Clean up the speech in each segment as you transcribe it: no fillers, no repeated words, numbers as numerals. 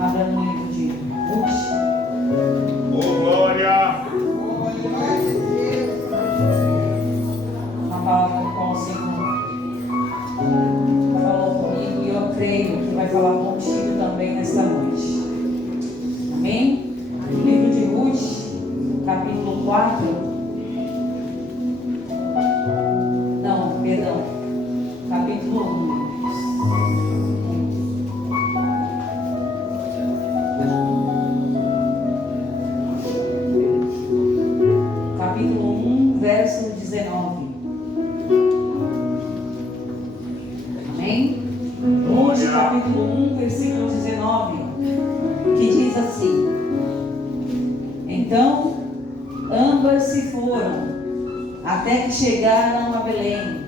Abra no livro de Ruth. Oh, glória! Uma palavra com o Senhor falou comigo e eu creio que vai falar contigo também nesta noite. Amém? Livro de Ruth, capítulo 4. Não, perdão. Capítulo 1. Capítulo 1, verso 19. Amém? Ruth, capítulo 1, versículo 19, que diz assim: Então ambas se foram, até que chegaram a Belém.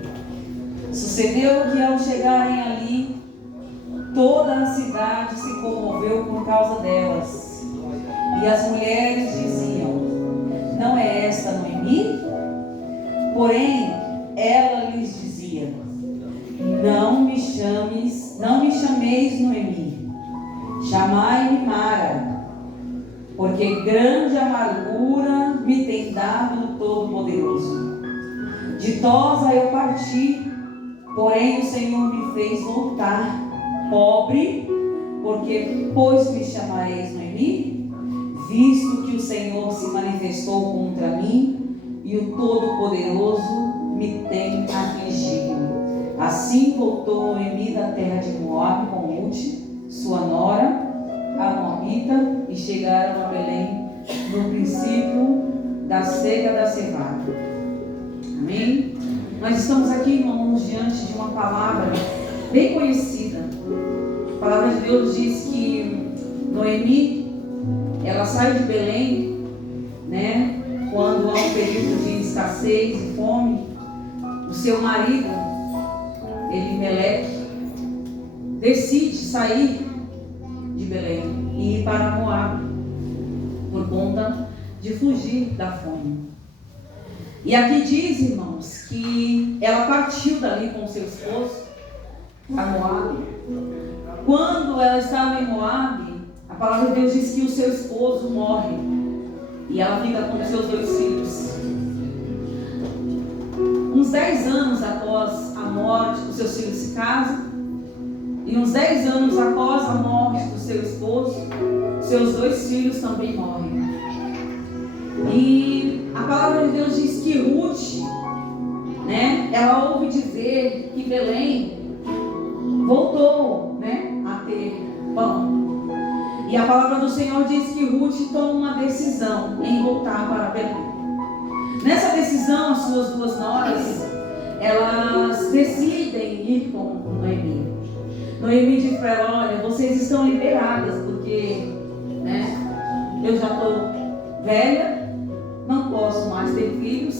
Sucedeu que ao chegarem ali, toda a cidade se comoveu por causa delas. E as mulheres diziam: Não é esta Noemi? Porém, ela lhes dizia: Não me chameis Noemi, chamai-me Mara, porque grande amargura me tem dado o Todo-Poderoso. Ditosa eu parti, porém o Senhor me fez voltar pobre, porque pois me chamareis Noemi, visto que o Senhor se manifestou contra mim e o Todo-Poderoso me tem afligido. Assim voltou Noemi da terra de Moabe com Ruth, sua nora, a Moabita, e chegaram a Belém no princípio da cega da cevada. Amém? Nós estamos aqui, irmãos, diante de uma palavra bem conhecida. A palavra de Deus diz que Noemi, ela sai de Belém, né? Quando há um período de escassez e fome. O seu marido, Elimeleque, decide sair de Belém e ir para Moabe, por conta de fugir da fome. E aqui diz, irmãos, que ela partiu dali com seu esposo a Moabe. Quando ela estava em Moabe, a palavra de Deus diz que o seu esposo morre e ela fica com seus 2 filhos. Uns 10 anos após a morte dos seus filhos se casam, e uns 10 anos após a morte do seu esposo, seus 2 filhos também morrem. E a palavra de Deus diz que Ruth, né, ela ouve dizer que Belém voltou, né, a ter pão. E a palavra do Senhor diz que Ruth toma uma decisão em voltar para Belém. Nessa decisão, as suas 2 noras, elas decidem ir com Noemi. Noemi diz para ela: olha, vocês estão liberadas, porque, né, eu já estou velha, não posso mais ter filhos,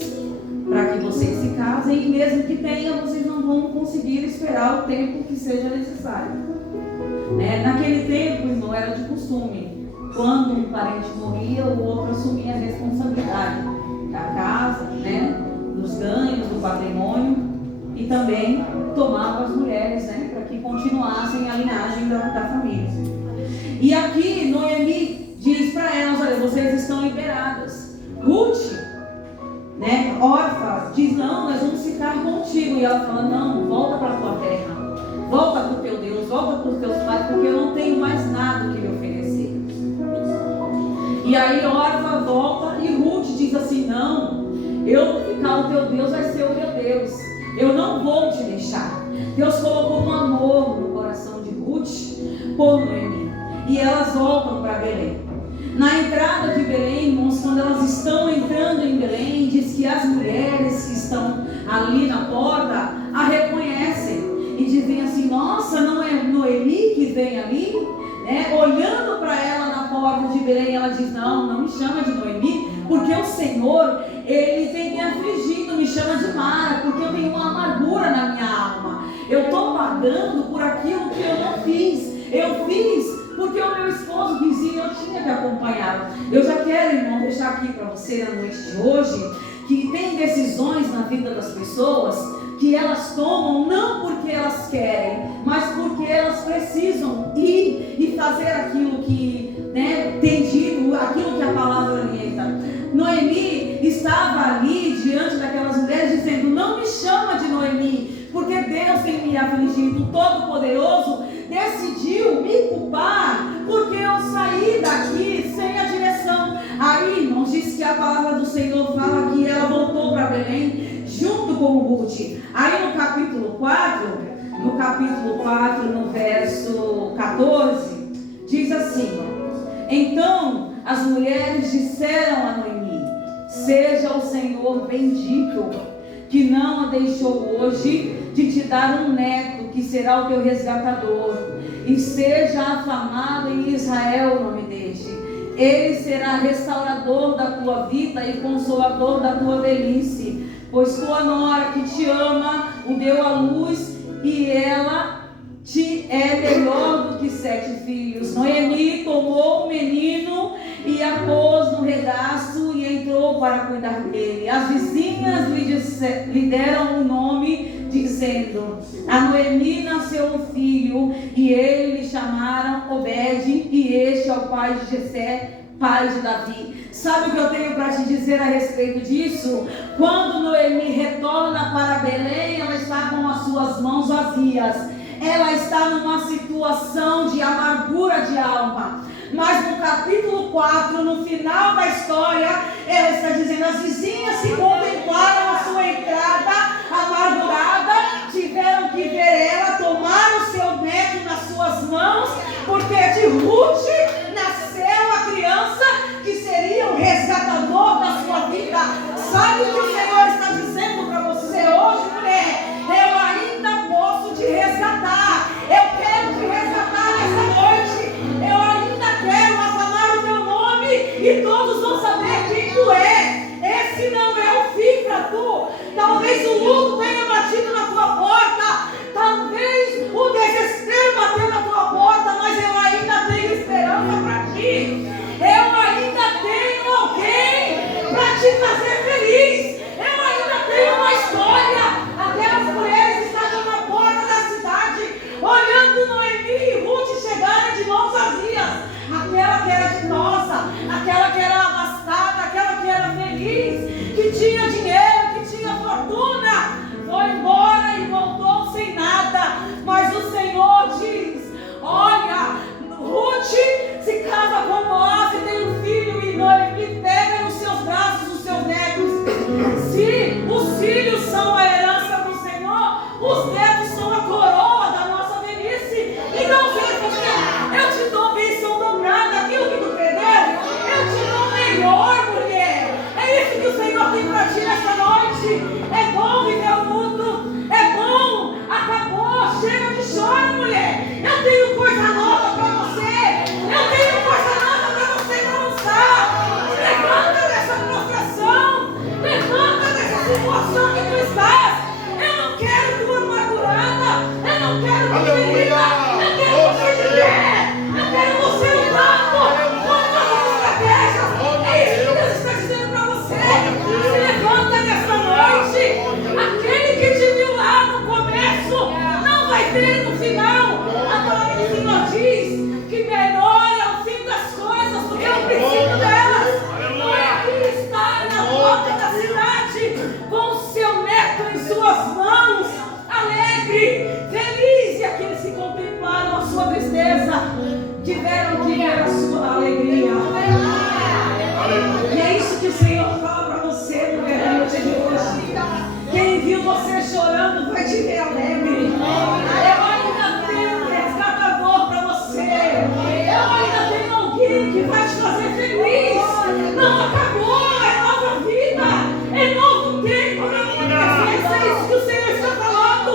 para que vocês se casem, e mesmo que tenham, vocês não vão conseguir esperar o tempo que seja necessário. Né? Naquele tempo, irmão, era de costume, quando um parente morria, o outro assumia a responsabilidade da casa, né, dos ganhos, do patrimônio, e também tomava as mulheres, né, para que continuassem a linhagem da família. E aqui Noemi diz para elas: olha, vocês estão liberadas. Ruth, né, órfã, diz: não, nós vamos ficar contigo. E ela fala: não, volta para a tua terra, volta para o teu Deus, volta para os teus pais, porque eu não tenho mais nada que lhe oferecer. E aí órfã volta e Ruth diz assim: não, eu vou ficar, o teu Deus vai ser o meu Deus, eu não vou te deixar. Deus colocou um amor no coração de Ruth por Noemi, e elas voltam para Belém. Na entrada de Belém, irmãos, quando elas estão entrando em Belém, diz que as mulheres que estão ali na porta a reconhecem e dizem assim: nossa, não é Noemi que vem ali? Né? Olhando para ela na porta de Belém, ela diz: não, não me chama de Noemi, porque o Senhor, Ele tem me afligido, me chama de Mara, porque eu tenho uma amargura na minha alma. Eu estou pagando por aquilo que eu não fiz. Eu fiz porque o meu esposo dizia, eu tinha que acompanhar. Eu já quero, irmão, deixar aqui para você na noite de hoje, que tem decisões na vida das pessoas que elas tomam não porque elas querem, mas porque elas precisam ir e fazer aquilo que afligido. O Todo-Poderoso decidiu me culpar porque eu saí daqui sem a direção. Aí, irmãos, diz que a palavra do Senhor fala que ela voltou para Belém junto com o Ruth. Aí no capítulo 4, no verso 14, diz assim: então as mulheres disseram a Noemi: seja o Senhor bendito, que não a deixou hoje de te dar um neto, que será o teu resgatador, e seja afamado em Israel o nome dele. Ele será restaurador da tua vida e consolador da tua velhice, pois tua nora que te ama o deu à luz, e ela te é melhor do que 7 filhos. Noemi tomou o menino e a pôs no regaço e entrou para cuidar dele. As vizinhas lhe deram um nome, dizendo: a Noemi nasceu um filho, e ele lhe chamaram Obed, e este é o pai de Jessé, pai de Davi. Sabe o que eu tenho para te dizer a respeito disso? Quando Noemi retorna para Belém, ela está com as suas mãos vazias. Ela está numa situação de amargura de alma. Mas no capítulo 4, no final da história, ela está dizendo: as vizinhas se contemplaram a sua entrada amargurada, tiveram que ver ela tomar o seu neto nas suas mãos, porque de Ruth nasceu a criança que seria o resgatador da sua vida. Sabe o que o Senhor está dizendo para você hoje, mulher? Eu ainda posso te resgatar. Eu quero te resgatar nessa noite. Eu ainda quero afamar o teu nome, e todos vão saber quem tu é. Esse não é o fim para tu. Talvez o luto tenha batido na tua porta, talvez o desespero bateu na tua porta, mas eu ainda tenho esperança para ti. Eu ainda tenho alguém para te fazer feliz. Eu ainda tenho uma história. Aquelas mulheres estavam na porta da cidade, olhando Noemi e Ruth chegarem de mãos vazias. Aquela que era ditosa, aquela que era abastada, aquela que era feliz, que tinha dinheiro, que tinha fortuna, foi embora e voltou sem nada. Mas o Senhor diz: olha, Ruth se casa com Boaz e tem um filho, e Noemi pega nos seus braços os seus netos. Se os filhos são a herança do Senhor, os netos são a coroa da nossa velhice. Então vem porque eu te dou bênção dobrada, aquilo que tu perdeu, eu te dou melhor, mulher. É isso que o Senhor tem para ti nessa noite. É bom viver o mundo, é bom, acabou, chega de choro, mulher. Eu tenho coisa nova para você, eu tenho coisa nova para você lançar. Levanta dessa prostração, levanta dessa situação que tu estás. Eu não quero tua amargurada, eu não quero tua ferida, eu quero você de pé, eu quero você lutando com novas estratégias. É isso que Deus está dizendo para você. Se levanta nessa noite. Aquele que te viu lá no começo não vai ver no final. A palavra do Senhor diz que melhor é o fim das coisas do que o princípio delas. Noemi está na porta da cidade com seu neto em suas mãos, alegre, feliz, e aqueles que contemplaram a sua tristeza tiveram que ver a sua alegria. E é isso que o Senhor fala para você, mulher, na noite de hoje. Quem viu você chorando vai te ver alegre. Eu ainda tenho um resgatador para você. Eu ainda tenho alguém que vai te fazer feliz. Não acabou, é nova vida, é novo tempo na minha presença. É isso que o Senhor está falando.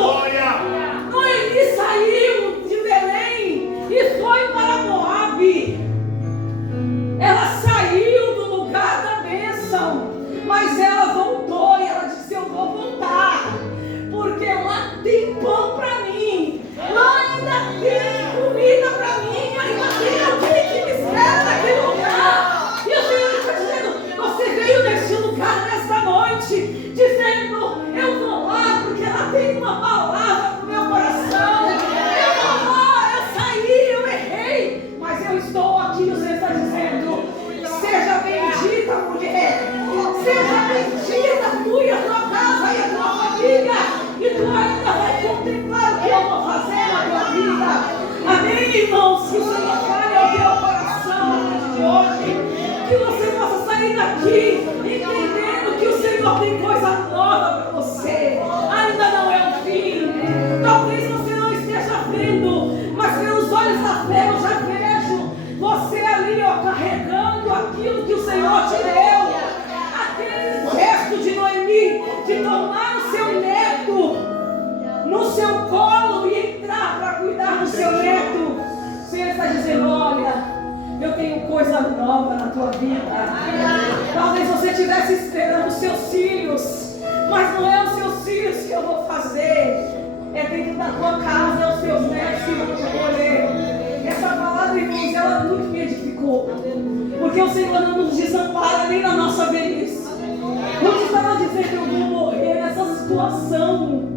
Noemi saiu de Belém e foi para Moabe. Senhor fale ao teu coração na noite de hoje. Que você possa sair daqui entendendo que o Senhor tem coisa nova para você. Ainda não é o fim. Talvez você não esteja vendo, mas pelos olhos da fé eu já vejo você ali, ó, carregando aquilo que o Senhor te deu. Aquele gesto de Noemi, de tomar o seu neto no seu colo e entrar para cuidar do seu neto. O Senhor está dizendo: olha, eu tenho coisa nova na tua vida. Talvez você estivesse esperando os seus filhos, mas não é os seus filhos que eu vou fazer. É dentro da tua casa, é os teus netos que vão escolher. Essa palavra, irmãos, ela muito me edificou. Porque o Senhor não nos desampara nem na nossa velhice. Onde estava dizendo: eu vou morrer nessa situação,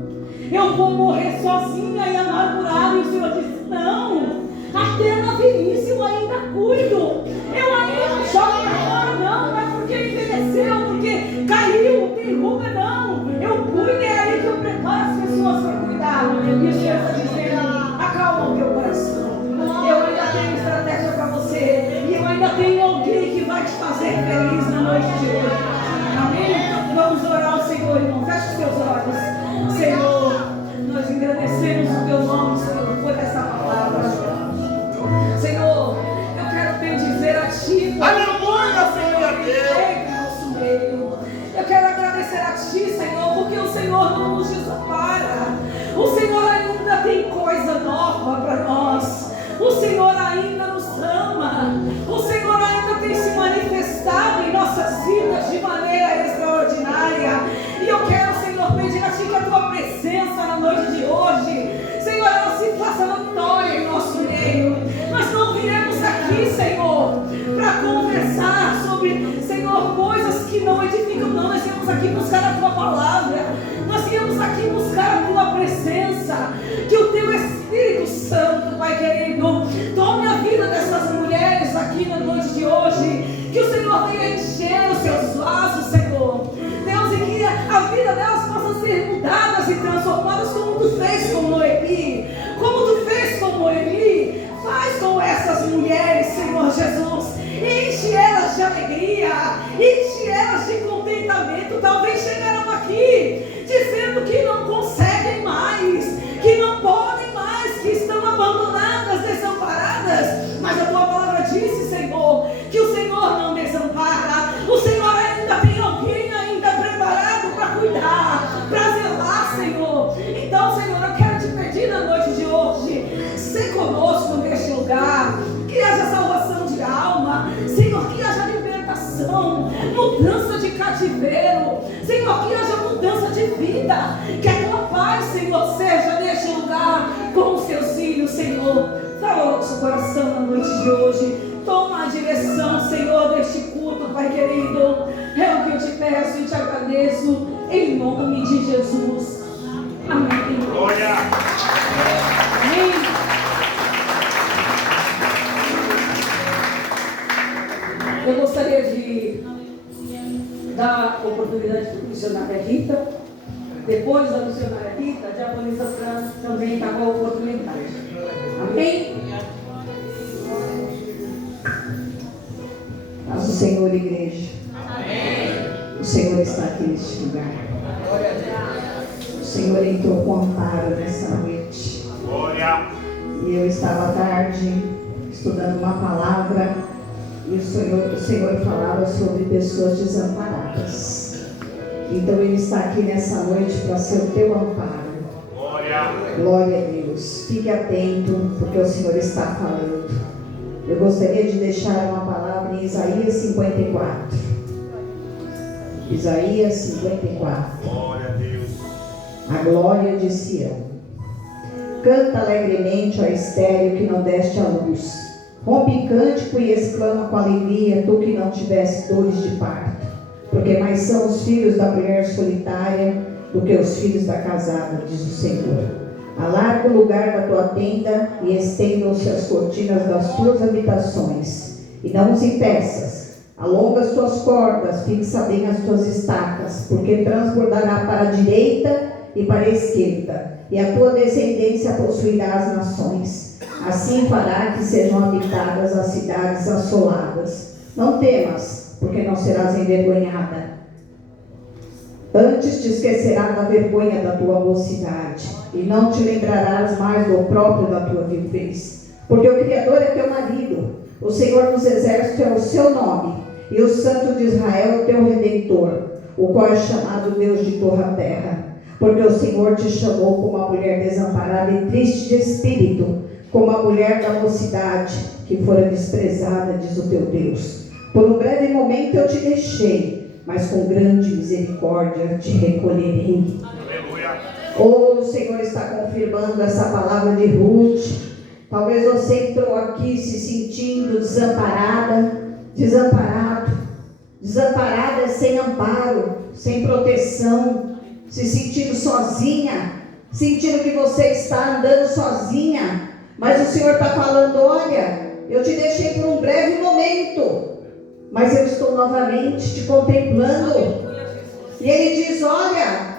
eu vou morrer sozinha e amargurada. E o Senhor disse: não, até na velhice eu ainda cuido. Eu ainda não jogo para fora, não é porque envelheceu, porque caiu, tem ruga, não. Eu cuido, é aí que eu preparo as pessoas para cuidar. E o Senhor está dizendo: acalma o teu coração. Eu ainda tenho estratégia para você. E eu ainda tenho alguém que vai te fazer feliz na noite de hoje. Amém? Vamos orar ao Senhor, irmão. Feche os teus olhos. Senhor, nós engrandecemos o teu nome, Senhor, por essa palavra. Senhor, eu quero bendizer a Ti. Aleluia, Senhor Deus. Nosso meio. Eu quero agradecer a Ti, Senhor, porque o Senhor não nos desampara. O Senhor ainda tem coisa nova para nós. O Senhor ainda nos ama. O Senhor ainda tem se manifestado em nossas vidas de maneira extraordinária. E eu quero, Senhor, pedir a Ti que a Tua presença na noite de hoje, Senhor, ela se faça notória em nosso meio. Nós não viemos aqui, Senhor, para conversar sobre, Senhor, coisas que não edificam, não. Nós viemos aqui buscar a Tua palavra. Nós viemos aqui buscar a Tua presença. Que o Teu Espírito Santo, Pai querido, tome a vida dessas mulheres aqui na noite de hoje. Que o Senhor venha encher os seus vasos, Senhor. Deus, e que a vida delas possa ser mudadas e transformadas como Tu fez com Noemi. Como Tu fez com Noemi, faz com essas mulheres, Senhor Jesus. Enche elas de alegria, enche elas de contentamento. Talvez chegaram aqui dizendo que não conseguem mais, que não podem mais, que estão abandonadas, desamparadas. Mas a Tua palavra disse, Senhor, que o Senhor não desampara. O Senhor ainda tem alguém ainda preparado para cuidar, para zelar, Senhor. Então, Senhor, eu quero Te pedir na noite de hoje, ser conosco neste lugar, que haja salvação de alma, Senhor, que haja libertação, mudança de cativeiro, Senhor, que haja mudança de vida, que a Tua paz, Senhor, seja neste lugar com os Teus filhos, Senhor. Fala ao nosso coração na noite de hoje. Toma a direção, Senhor, deste culto, Pai querido. É o que eu Te peço e Te agradeço, em nome de Jesus. Amém. Glória. Amém. Eu gostaria de dar oportunidade para a missionária Rita. Depois da missionária Rita, a diaconisa Fran também está com a oportunidade. Amém? Paz do Senhor, igreja. Amém. O Senhor está aqui neste lugar. O Senhor entrou com amparo nessa noite. Glória. E eu estava à tarde estudando uma palavra e o Senhor falava sobre pessoas desamparadas. Então Ele está aqui nessa noite para ser o teu amparo. Glória. Glória a Deus. Fique atento, porque o Senhor está falando. Eu gostaria de deixar uma palavra em Isaías 54. Isaías 54. Glória a Deus. A glória de Sião. Canta alegremente, ó estéril, que não deste à luz. Rompe cântico e exclama com alegria, tu que não tiveste dores de parto. Porque mais são os filhos da mulher solitária do que os filhos da casada, diz o Senhor. Alarga o lugar da tua tenda e estendam-se as cortinas das tuas habitações. E não os impeças. Alonga as tuas cordas, fixa bem as tuas estacas, porque transbordará para a direita e para a esquerda, e a tua descendência possuirá as nações. Assim fará que sejam habitadas as cidades assoladas. Não temas, porque não serás envergonhada. Antes te esquecerás da vergonha da tua mocidade, e não te lembrarás mais do próprio da tua viuvez. Porque o Criador é teu marido, o Senhor dos exércitos é o seu nome, e o Santo de Israel é o teu Redentor, o qual é chamado Deus de toda a terra. Porque o Senhor te chamou como a mulher desamparada e triste de espírito, como a mulher da mocidade, que fora desprezada, diz o teu Deus. Por um breve momento eu te deixei, mas com grande misericórdia te recolherei. Aleluia. O Senhor está confirmando essa palavra de Ruth. Talvez você entrou aqui se sentindo desamparada, sem amparo, sem proteção, se sentindo sozinha, sentindo que você está andando sozinha. Mas o Senhor está falando: olha, eu te deixei por um breve momento, mas eu estou novamente te contemplando. E Ele diz: olha,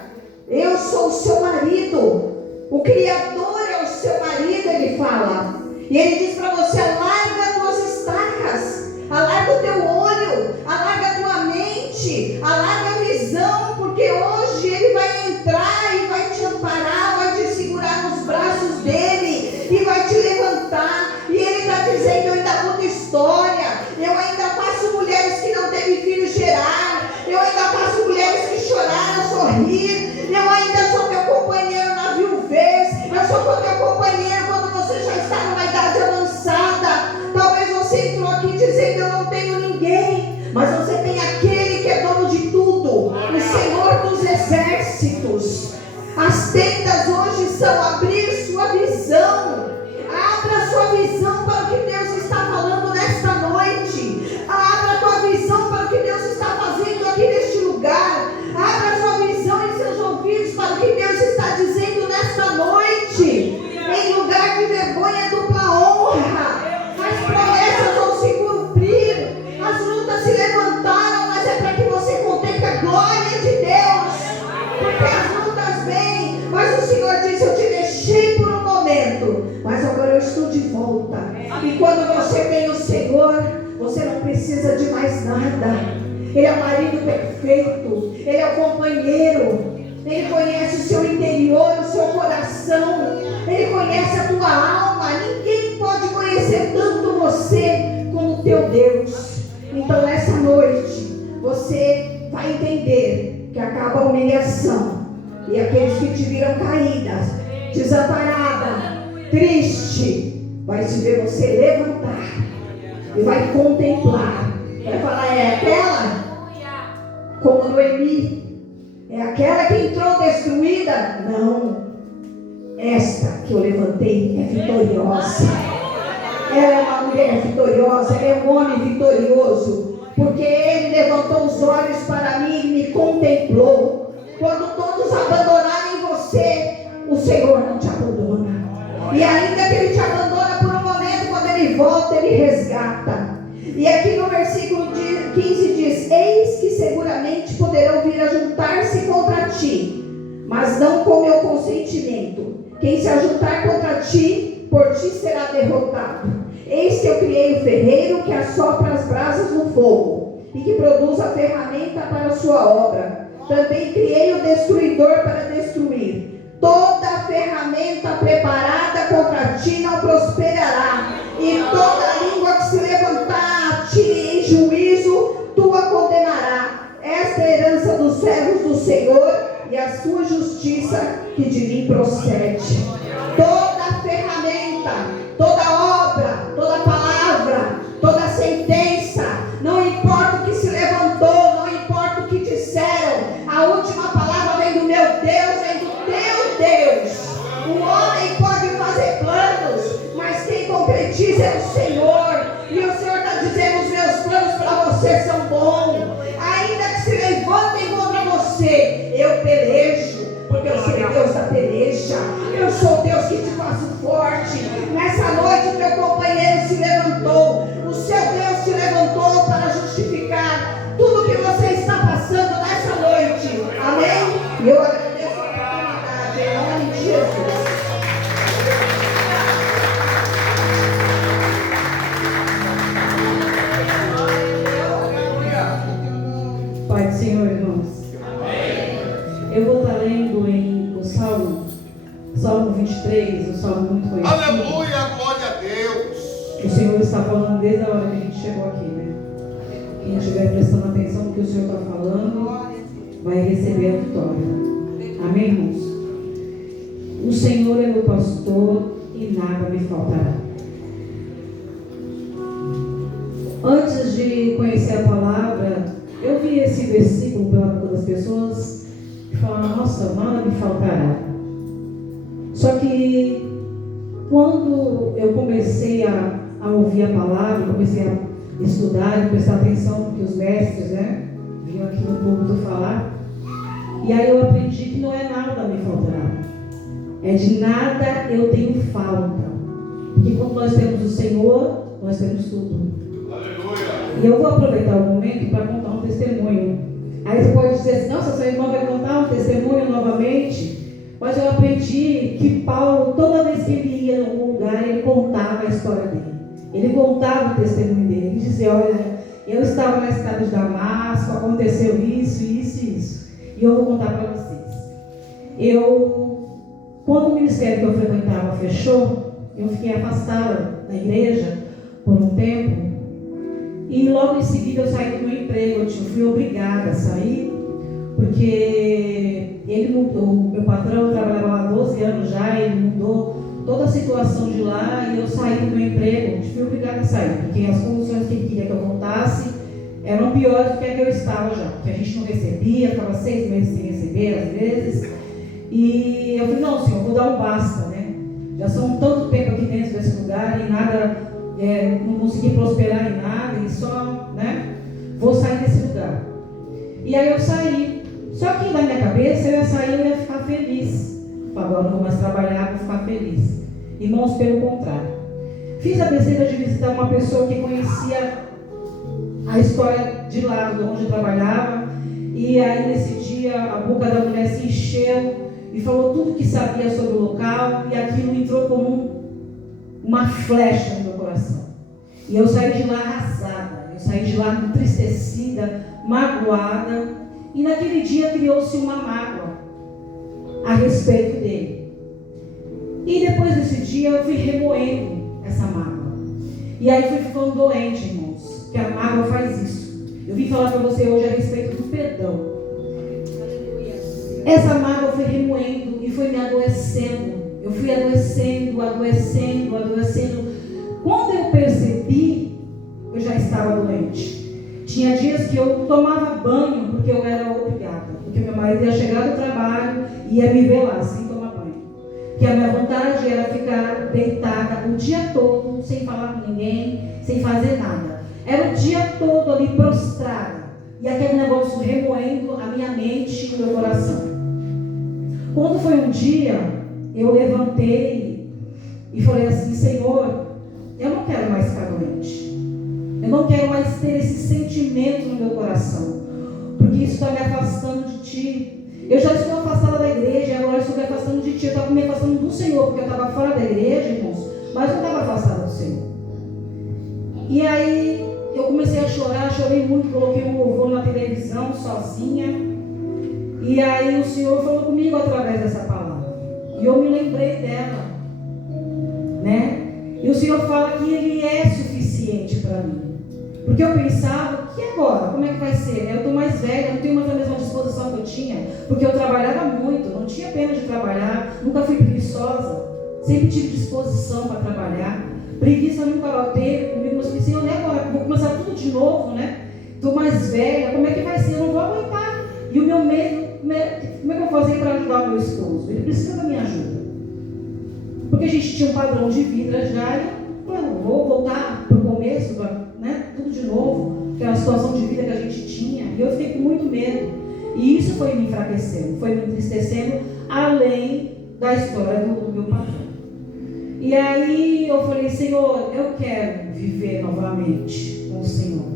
eu sou o seu marido, o Criador é o seu marido, Ele fala. E Ele diz para você: alarga as tuas estacas, alarga o teu olho, alarga a tua mente, alarga a visão, porque hoje Ele vai entrar e vai te amparar, vai te segurar nos braços dEle e vai te levantar. E Ele está dizendo: eu ainda conto história, eu ainda faço mulheres que não teve filho gerar, eu ainda faço mulheres que choraram, sorrir, eu ainda sou teu companheiro na viuvez, eu sou teu companheiro quando você já está numa idade avançada. Talvez você entrou aqui dizendo: eu não tenho ninguém, mas você tem aquele que é dono de tudo, o Senhor dos exércitos. As tendas hoje são abrir sua visão. Abra sua visão para o que Deus está falando nesta noite. Abra tua visão para o que Deus está fazendo aqui neste lugar. Abra sua visão e seus ouvidos para o que Deus está dizendo nesta noite. Em lugar de vergonha, dupla honra. As promessas vão se cumprir. As lutas se levantaram, mas é para que você contemple a glória de Deus. Porque as lutas vêm, mas o Senhor disse: eu te deixei por um momento, mas agora eu estou de volta. E quando você tem o Senhor, você não precisa de mais nada. Ele é o marido perfeito, Ele é o companheiro, Ele conhece o seu interior, o seu coração, Ele conhece a tua alma. Ninguém pode conhecer tanto você como o teu Deus. Então nessa noite você vai entender que acaba a humilhação, e aqueles que te viram caída, desamparada, triste, vai se ver você levantar e vai contemplar, vai falar: é aquela, como Noemi, é aquela que entrou destruída? Não, esta que eu levantei é vitoriosa. Ela é uma mulher vitoriosa, ela é um homem vitorioso, porque ele levantou os olhos para mim e me contemplou. Quando todos abandonarem você, o Senhor não te abandona. E ainda que Ele te abandona por um momento, quando Ele volta, Ele resgata. E aqui no versículo 15 diz: eis que seguramente poderão vir a juntar-se contra ti, mas não com meu consentimento. Quem se ajuntar contra ti, por ti será derrotado. Eis que eu criei o ferreiro que assopra as brasas no fogo, e que produz a ferramenta para a sua obra. Também criei o destruidor para destruir. Toda a ferramenta preparada contra ti não prosperará, e toda língua que se levantar a ti em juízo, tu a condenará. Esta é a herança dos servos do Senhor, e a sua justiça que de mim procede. Toda a ferramenta, toda obra, toda palavra, toda sentença, não importa o que se levantou, não importa o que disseram, a última palavra vem do meu Deus, vem do teu Deus. O homem falando desde a hora que a gente chegou aqui, né? Quem estiver prestando atenção no que o Senhor está falando, vai receber a vitória. Amém, irmãos? O Senhor é meu pastor e nada me faltará. Antes de conhecer a palavra, eu vi esse versículo pela boca das pessoas e falaram, nossa, nada me faltará. Só que quando eu comecei a ouvir a palavra, comecei a estudar e prestar atenção no que os mestres, né, vinham aqui no púlpito falar, e aí eu aprendi que não é nada me faltará, é de nada eu tenho falta, porque quando nós temos o Senhor, nós temos tudo. E eu vou aproveitar o momento para contar um testemunho. Aí você pode dizer assim, nossa, sua irmã vai contar um testemunho novamente. Mas eu aprendi que Paulo, toda vez que ele ia em algum lugar, ele contava a história dele. Ele contava o testemunho dele. Ele dizia, olha, eu estava na estrada de Damasco, aconteceu isso, isso e isso. E eu vou contar para vocês. Quando o ministério que eu frequentava fechou, eu fiquei afastada da igreja por um tempo. E logo em seguida eu saí do meu emprego, eu fui obrigada a sair, porque ele mudou, meu patrão trabalhava lá há 12 anos já, ele mudou toda a situação de lá e eu saí do meu emprego, fui obrigada a sair, porque as condições que ele queria que eu voltasse eram piores do que a que eu estava já, porque a gente não recebia, ficava 6 meses sem receber às vezes, e eu falei, não senhor, vou dar um basta, né? Já são tanto tempo aqui dentro desse lugar e nada... não consegui prosperar em nada e só, né, vou sair desse lugar. E aí eu saí. Só que na minha cabeça eu ia sair e eu ia ficar feliz. Agora não vou mais trabalhar, vou ficar feliz. Irmãos, pelo contrário. Fiz a besteira de visitar uma pessoa que conhecia a história de lá, de onde eu trabalhava. E aí nesse dia a boca da mulher se encheu e falou tudo que sabia sobre o local. E aquilo entrou como uma flecha no meu coração. E eu saí de lá arrasada, eu saí de lá entristecida, magoada, e naquele dia criou-se uma mágoa a respeito dele. E depois desse dia eu fui remoendo essa mágoa. E aí fui ficando doente, irmãos, porque a mágoa faz isso. Eu vim falar para você hoje a respeito do perdão. Essa mágoa foi remoendo e foi me adoecendo. Eu fui adoecendo. Quando eu percebi, eu já estava doente. Tinha dias que eu tomava banho porque eu era obrigada. Porque meu marido ia chegar do trabalho e ia me ver lá, sem tomar banho. Porque a minha vontade era ficar deitada o dia todo, sem falar com ninguém, sem fazer nada. Era o dia todo ali prostrada. E aquele negócio remoendo a minha mente e o meu coração. Quando foi um dia, eu levantei e falei assim, Senhor, eu não quero mais ficar doente. Eu não quero mais ter esse sentimento no meu coração. Porque isso está me afastando de Ti. Eu já estou afastada da igreja e agora estou me afastando de Ti. Eu estava me afastando do Senhor, porque eu estava fora da igreja, irmãos, mas eu não estava afastada do Senhor. E aí eu comecei a chorar, chorei muito, coloquei um louvor na televisão sozinha. E aí o Senhor falou comigo através dessa palavra. E eu me lembrei dela, né? E o Senhor fala que Ele é suficiente para mim. Porque eu pensava, e agora? Como é que vai ser? Eu estou mais velha, não tenho mais a mesma disposição que eu tinha. Porque eu trabalhava muito, não tinha pena de trabalhar, nunca fui preguiçosa. Sempre tive disposição para trabalhar. Preguiça nunca teve comigo, mas pensei, e agora? Vou começar tudo de novo, né? Estou mais velha, como é que vai ser? Eu não vou aguentar. E o meu medo, como é que eu vou fazer para ajudar o meu esposo? Ele precisa da minha ajuda. Porque a gente tinha um padrão de vida já, e eu vou voltar para o começo, né? Tudo de novo, aquela situação de vida que a gente tinha. E eu fiquei com muito medo. E isso foi me enfraquecendo, foi me entristecendo, além da história do meu patrão. E aí eu falei, Senhor, eu quero viver novamente com o Senhor.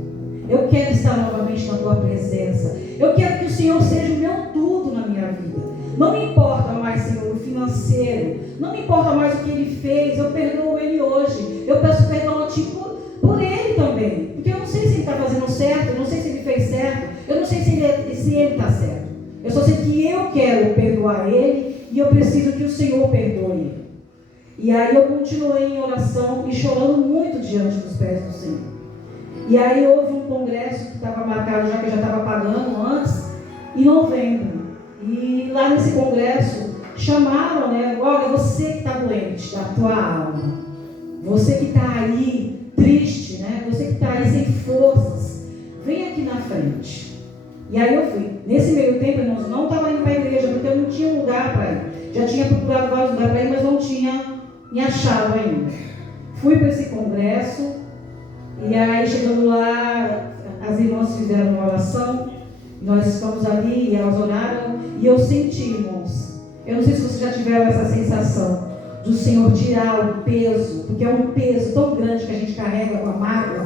Eu quero estar novamente na Tua presença. Eu quero que o Senhor seja o meu tudo na minha vida. Não me importa mais, Senhor, o financeiro. Não me importa mais o que Ele fez. Eu perdoo Ele hoje. Eu peço perdão a Ti por Ele também. Porque eu não sei se Ele está fazendo certo. Eu não sei se Ele fez certo. Eu não sei se Ele está certo. Eu só sei que eu quero perdoar Ele. E eu preciso que o Senhor perdoe Ele. E aí eu continuei em oração e chorando muito diante dos pés do Senhor. E aí houve um congresso que estava marcado, já que eu já estava pagando antes, em novembro. E lá nesse congresso chamaram, né? Olha, você que está doente da tua alma, você que está aí triste, né? Você que está aí sem forças, vem aqui na frente. E aí eu fui. Nesse meio tempo, irmãos, não estava indo para a igreja, porque eu não tinha lugar para ir. Já tinha procurado vários lugares para ir, mas não tinha me achado ainda. Fui para esse congresso, e aí chegando lá, as irmãs fizeram uma oração, nós estamos ali, e elas oraram, e eu senti, irmãos, eu não sei se vocês já tiveram essa sensação, do Senhor tirar o peso, porque é um peso tão grande que a gente carrega com a mágoa.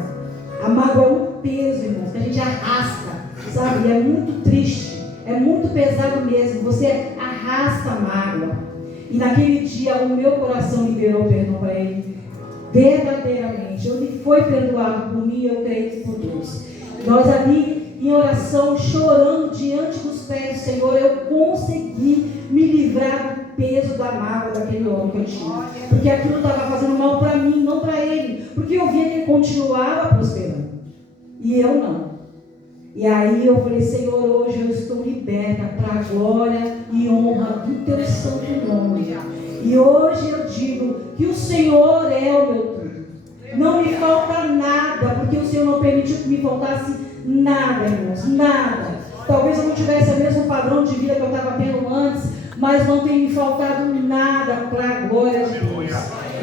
A mágoa é um peso, irmãos, que a gente arrasta, sabe? E é muito triste, é muito pesado mesmo, você arrasta a mágoa. E naquele dia o meu coração liberou perdão para ele, verdadeiramente. Ele foi perdoado por mim, eu creio por Deus. Nós ali em oração, chorando diante dos pés do Senhor, eu consegui me livrar do peso da mágoa daquele homem que eu tinha. Porque aquilo estava fazendo mal para mim, não para ele. Porque eu via que ele continuava prosperando. E eu não. E aí eu falei, Senhor, hoje eu estou liberta para a glória e honra do teu santo nome. E hoje eu digo que o Senhor é o meu tudo. Não me falta nada, porque o Senhor não permitiu que me faltasse nada, irmãos, nada. Talvez eu não tivesse o mesmo padrão de vida que eu estava tendo antes, mas não tem me faltado nada para a glória de Deus.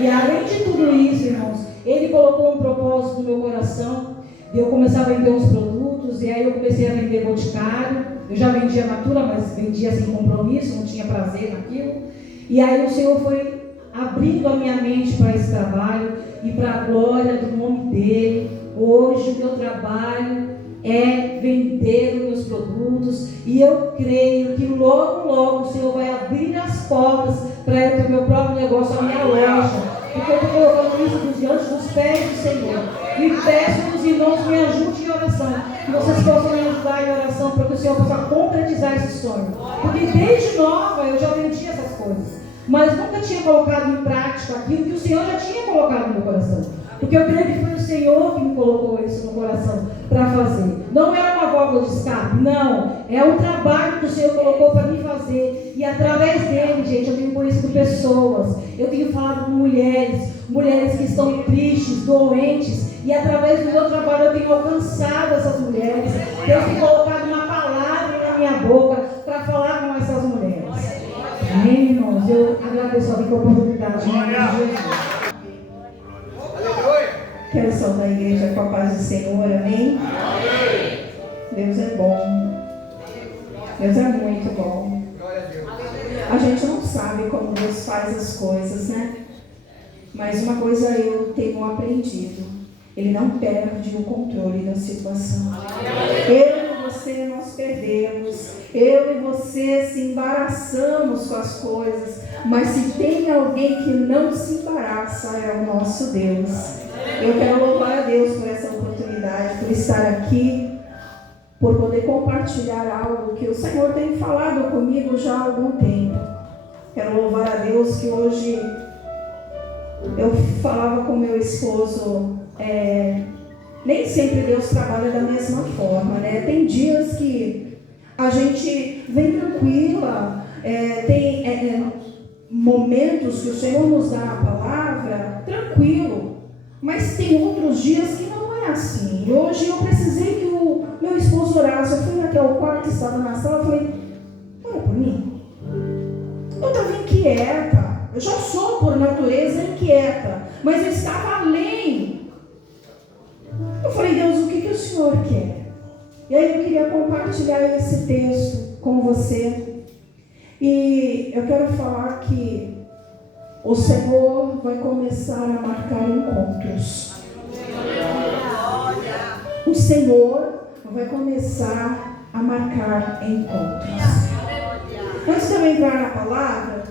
E além de tudo isso, irmãos, Ele colocou um propósito no meu coração. E eu começava a vender uns produtos, e aí eu comecei a vender Boticário. Eu já vendia Natura, mas vendia sem compromisso, não tinha prazer naquilo. E aí o Senhor foi abrindo a minha mente para esse trabalho e para a glória do nome dEle. Hoje o meu trabalho é vender os meus produtos, e eu creio que logo, logo o Senhor vai abrir as portas para eu ter meu próprio negócio, a minha loja. Porque eu estou colocando isso diante dos pés do Senhor. E peço que os irmãos me ajudem em oração, que vocês possam me ajudar em oração, para que o Senhor possa concretizar esse sonho. Porque desde nova eu já vendia essas coisas, mas nunca tinha colocado em prática aquilo que o Senhor já tinha colocado no meu coração. Porque eu creio que foi o Senhor que me colocou isso no coração para fazer. Não é uma válvula de escape, não. É um trabalho que o Senhor colocou para me fazer. E através dele, gente, eu tenho conhecido pessoas. Eu tenho falado com mulheres que estão tristes, doentes. E através do meu trabalho eu tenho alcançado essas mulheres. Deus tem colocado uma palavra na minha boca para falar com essas mulheres. Amém, irmãos? Eu agradeço a Deus pela oportunidade. Em nome de Jesus. Quero saudar a igreja com a paz do Senhor, amém? Deus é bom. Deus é muito bom. A gente não sabe como Deus faz as coisas, né? Mas uma coisa eu tenho aprendido: Ele não perde o controle da situação. Eu e você nós perdemos. Eu e você se embaraçamos com as coisas. Mas se tem alguém que não se embaraça, é o nosso Deus. Eu quero louvar a Deus por essa oportunidade, por estar aqui, por poder compartilhar algo que o Senhor tem falado comigo já há algum tempo. Quero louvar a Deus que hoje eu falava com meu esposo, nem sempre Deus trabalha da mesma forma, né? Tem dias que a gente vem tranquila, tem momentos que o Senhor nos dá a palavra tranquilo. Mas tem outros dias que não é assim. E hoje eu precisei que o meu esposo orasse. Eu fui até o quarto, estava na sala, eu falei, ora por mim. Eu estava inquieta. Eu já sou por natureza inquieta, mas eu estava além. Eu falei, Deus, o que o Senhor quer? E aí eu queria compartilhar esse texto com você. E eu quero falar que o Senhor vai começar a marcar encontros. O Senhor vai começar a marcar encontros. Antes de eu entrar na palavra,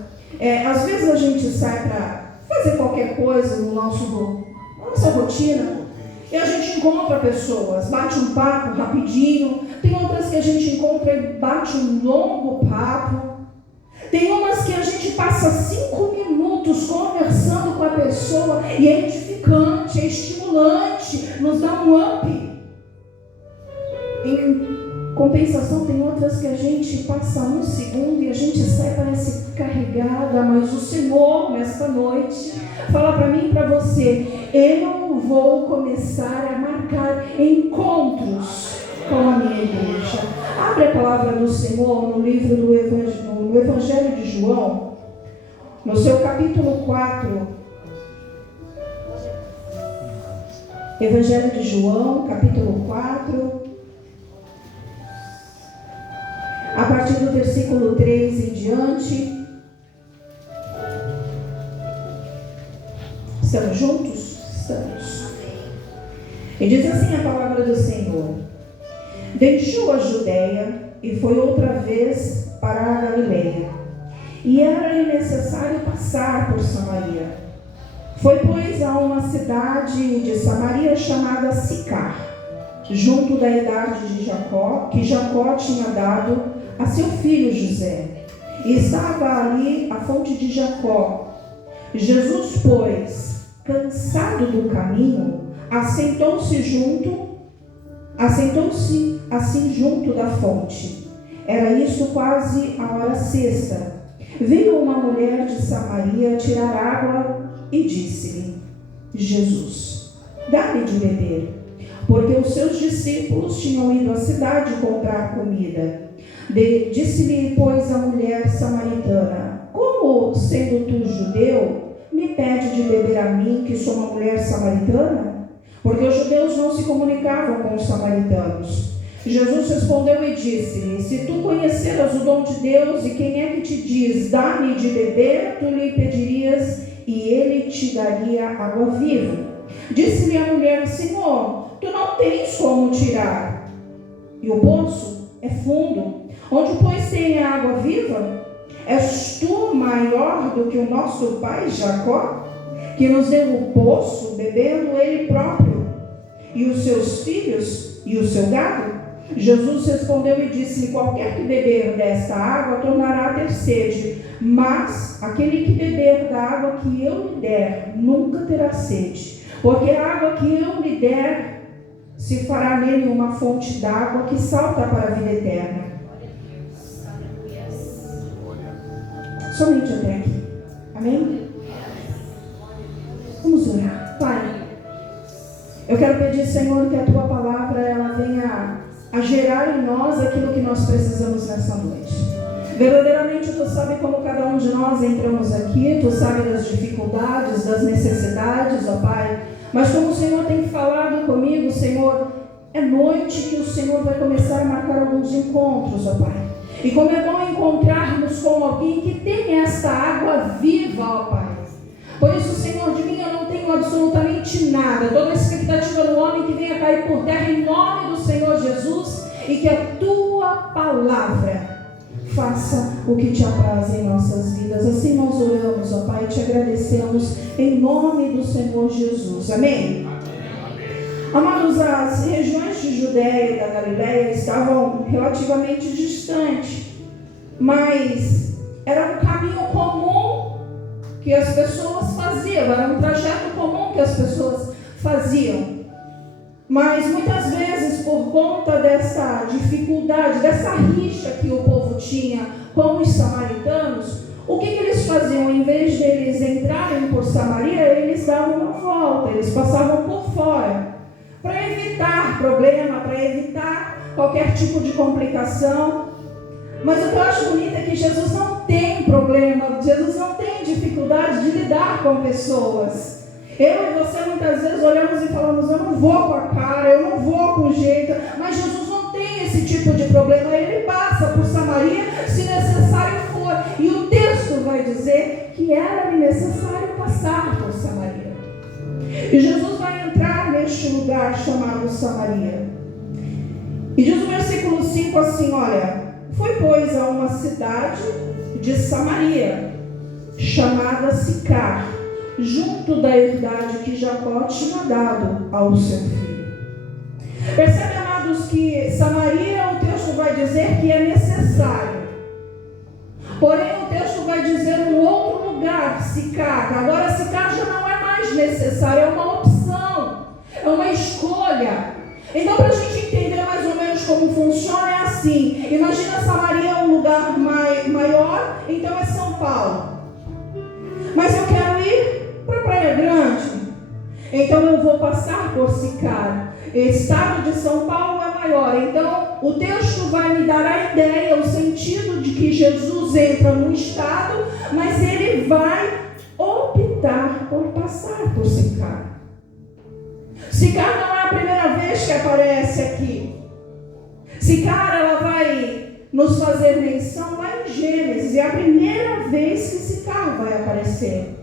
às vezes a gente sai para fazer qualquer coisa na nossa rotina, e a gente encontra pessoas, bate um papo rapidinho. Tem outras que a gente encontra e bate um longo papo. Tem umas que a gente passa 5 minutos conversando com a pessoa e é edificante, é estimulante, nos dá um up. Em compensação, tem outras que a gente passa 1 segundo e a gente sai, parece carregada, mas o Senhor, nesta noite, fala para mim e para você: eu vou começar a marcar encontros com a minha igreja. Abre a palavra do Senhor no livro do Evangelho de João, no seu capítulo 4. Evangelho de João, capítulo 4. A partir do versículo 3 em diante. Estamos juntos? Estamos. E diz assim a palavra do Senhor: deixou a Judéia e foi outra vez para a Galileia, e era-lhe necessário passar por Samaria. Foi, pois, a uma cidade de Samaria chamada Sicar, junto da idade de Jacó, que Jacó tinha dado a seu filho José. E estava ali a fonte de Jacó. Jesus, pois, cansado do caminho, assentou-se assim junto da fonte. Era isso quase a hora sexta. Veio uma mulher de Samaria tirar água e disse-lhe: Jesus, dá-me de beber. Porque os seus discípulos tinham ido à cidade comprar comida. Disse-lhe, pois, a mulher samaritana: como, sendo tu judeu, me pede de beber a mim, que sou uma mulher samaritana? Porque os judeus não se comunicavam com os samaritanos. Jesus respondeu e disse-lhe: se tu conheceras o dom de Deus, e quem é que te diz, dá-me de beber, tu lhe pedirias, e ele te daria água viva. Disse-lhe a mulher: Senhor, tu não tens como tirar, e o poço é fundo. Onde, pois, tem a água viva? És tu maior do que o nosso pai Jacó, que nos deu o poço, bebendo ele próprio, e os seus filhos e o seu gado? Jesus respondeu e disse-lhe: qualquer que beber desta água tornará a ter sede, mas aquele que beber da água que eu lhe der nunca terá sede, porque a água que eu lhe der se fará nele uma fonte d'água que salta para a vida eterna. Somente até aqui. Amém? Vamos orar. Pai, eu quero pedir, Senhor, que a Tua palavra ela venha a gerar em nós aquilo que nós precisamos nessa noite. Verdadeiramente, Tu sabe como cada um de nós entramos aqui, Tu sabe das dificuldades, das necessidades, ó Pai. Mas como o Senhor tem falado comigo, Senhor, é noite que o Senhor vai começar a marcar alguns encontros, ó Pai. E como é bom encontrarmos com alguém que tem esta água viva, ó Pai. Por isso, Senhor, de mim eu não tenho absolutamente nada. Toda a expectativa do homem que venha cair por terra em nome do Senhor Jesus, e que a Tua palavra faça o que Te apraz em nossas vidas. Assim nós oramos, ó Pai, e Te agradecemos em nome do Senhor Jesus. Amém? Amados, as regiões de Judéia e da Galileia estavam relativamente distantes, mas era um caminho comum que as pessoas faziam, era um trajeto comum que as pessoas faziam. Mas muitas vezes, por conta dessa dificuldade, dessa rixa que o povo tinha com os samaritanos, o que eles faziam? Em vez de eles entrarem por Samaria, eles davam uma volta, eles passavam por fora, para evitar problema, para evitar qualquer tipo de complicação. Mas o que eu acho bonito é que Jesus não tem problema, Jesus não tem dificuldade de lidar com pessoas. Eu e você muitas vezes olhamos e falamos: eu não vou com a cara, eu não vou com o jeito. Mas Jesus não tem esse tipo de problema. Ele passa por Samaria se necessário for. E o texto vai dizer que era necessário passar por Samaria. E Jesus vai entrar neste lugar chamado Samaria. E diz o versículo 5 assim, olha: foi, pois, a uma cidade de Samaria, chamada Sicar, junto da herdade que Jacó tinha dado ao seu filho. Percebe, amados, que Samaria, o texto vai dizer que é necessário. Porém, o texto dizer um outro lugar, Sicar. Agora Sicar já não é mais necessário, é uma opção, é uma escolha. Então, para a gente entender mais ou menos como funciona, é assim. Imagina Samaria é um lugar maior, então é São Paulo. Mas eu quero ir para Praia Grande, então eu vou passar por Sicar. O estado de São Paulo é maior, então o texto vai me dar a ideia, o sentido de que Jesus entra no estado, mas ele vai optar por passar por Sicar. Sicar não é a primeira vez que aparece aqui. Sicar, ela vai nos fazer menção lá em Gênesis, é a primeira vez que Sicar vai aparecer.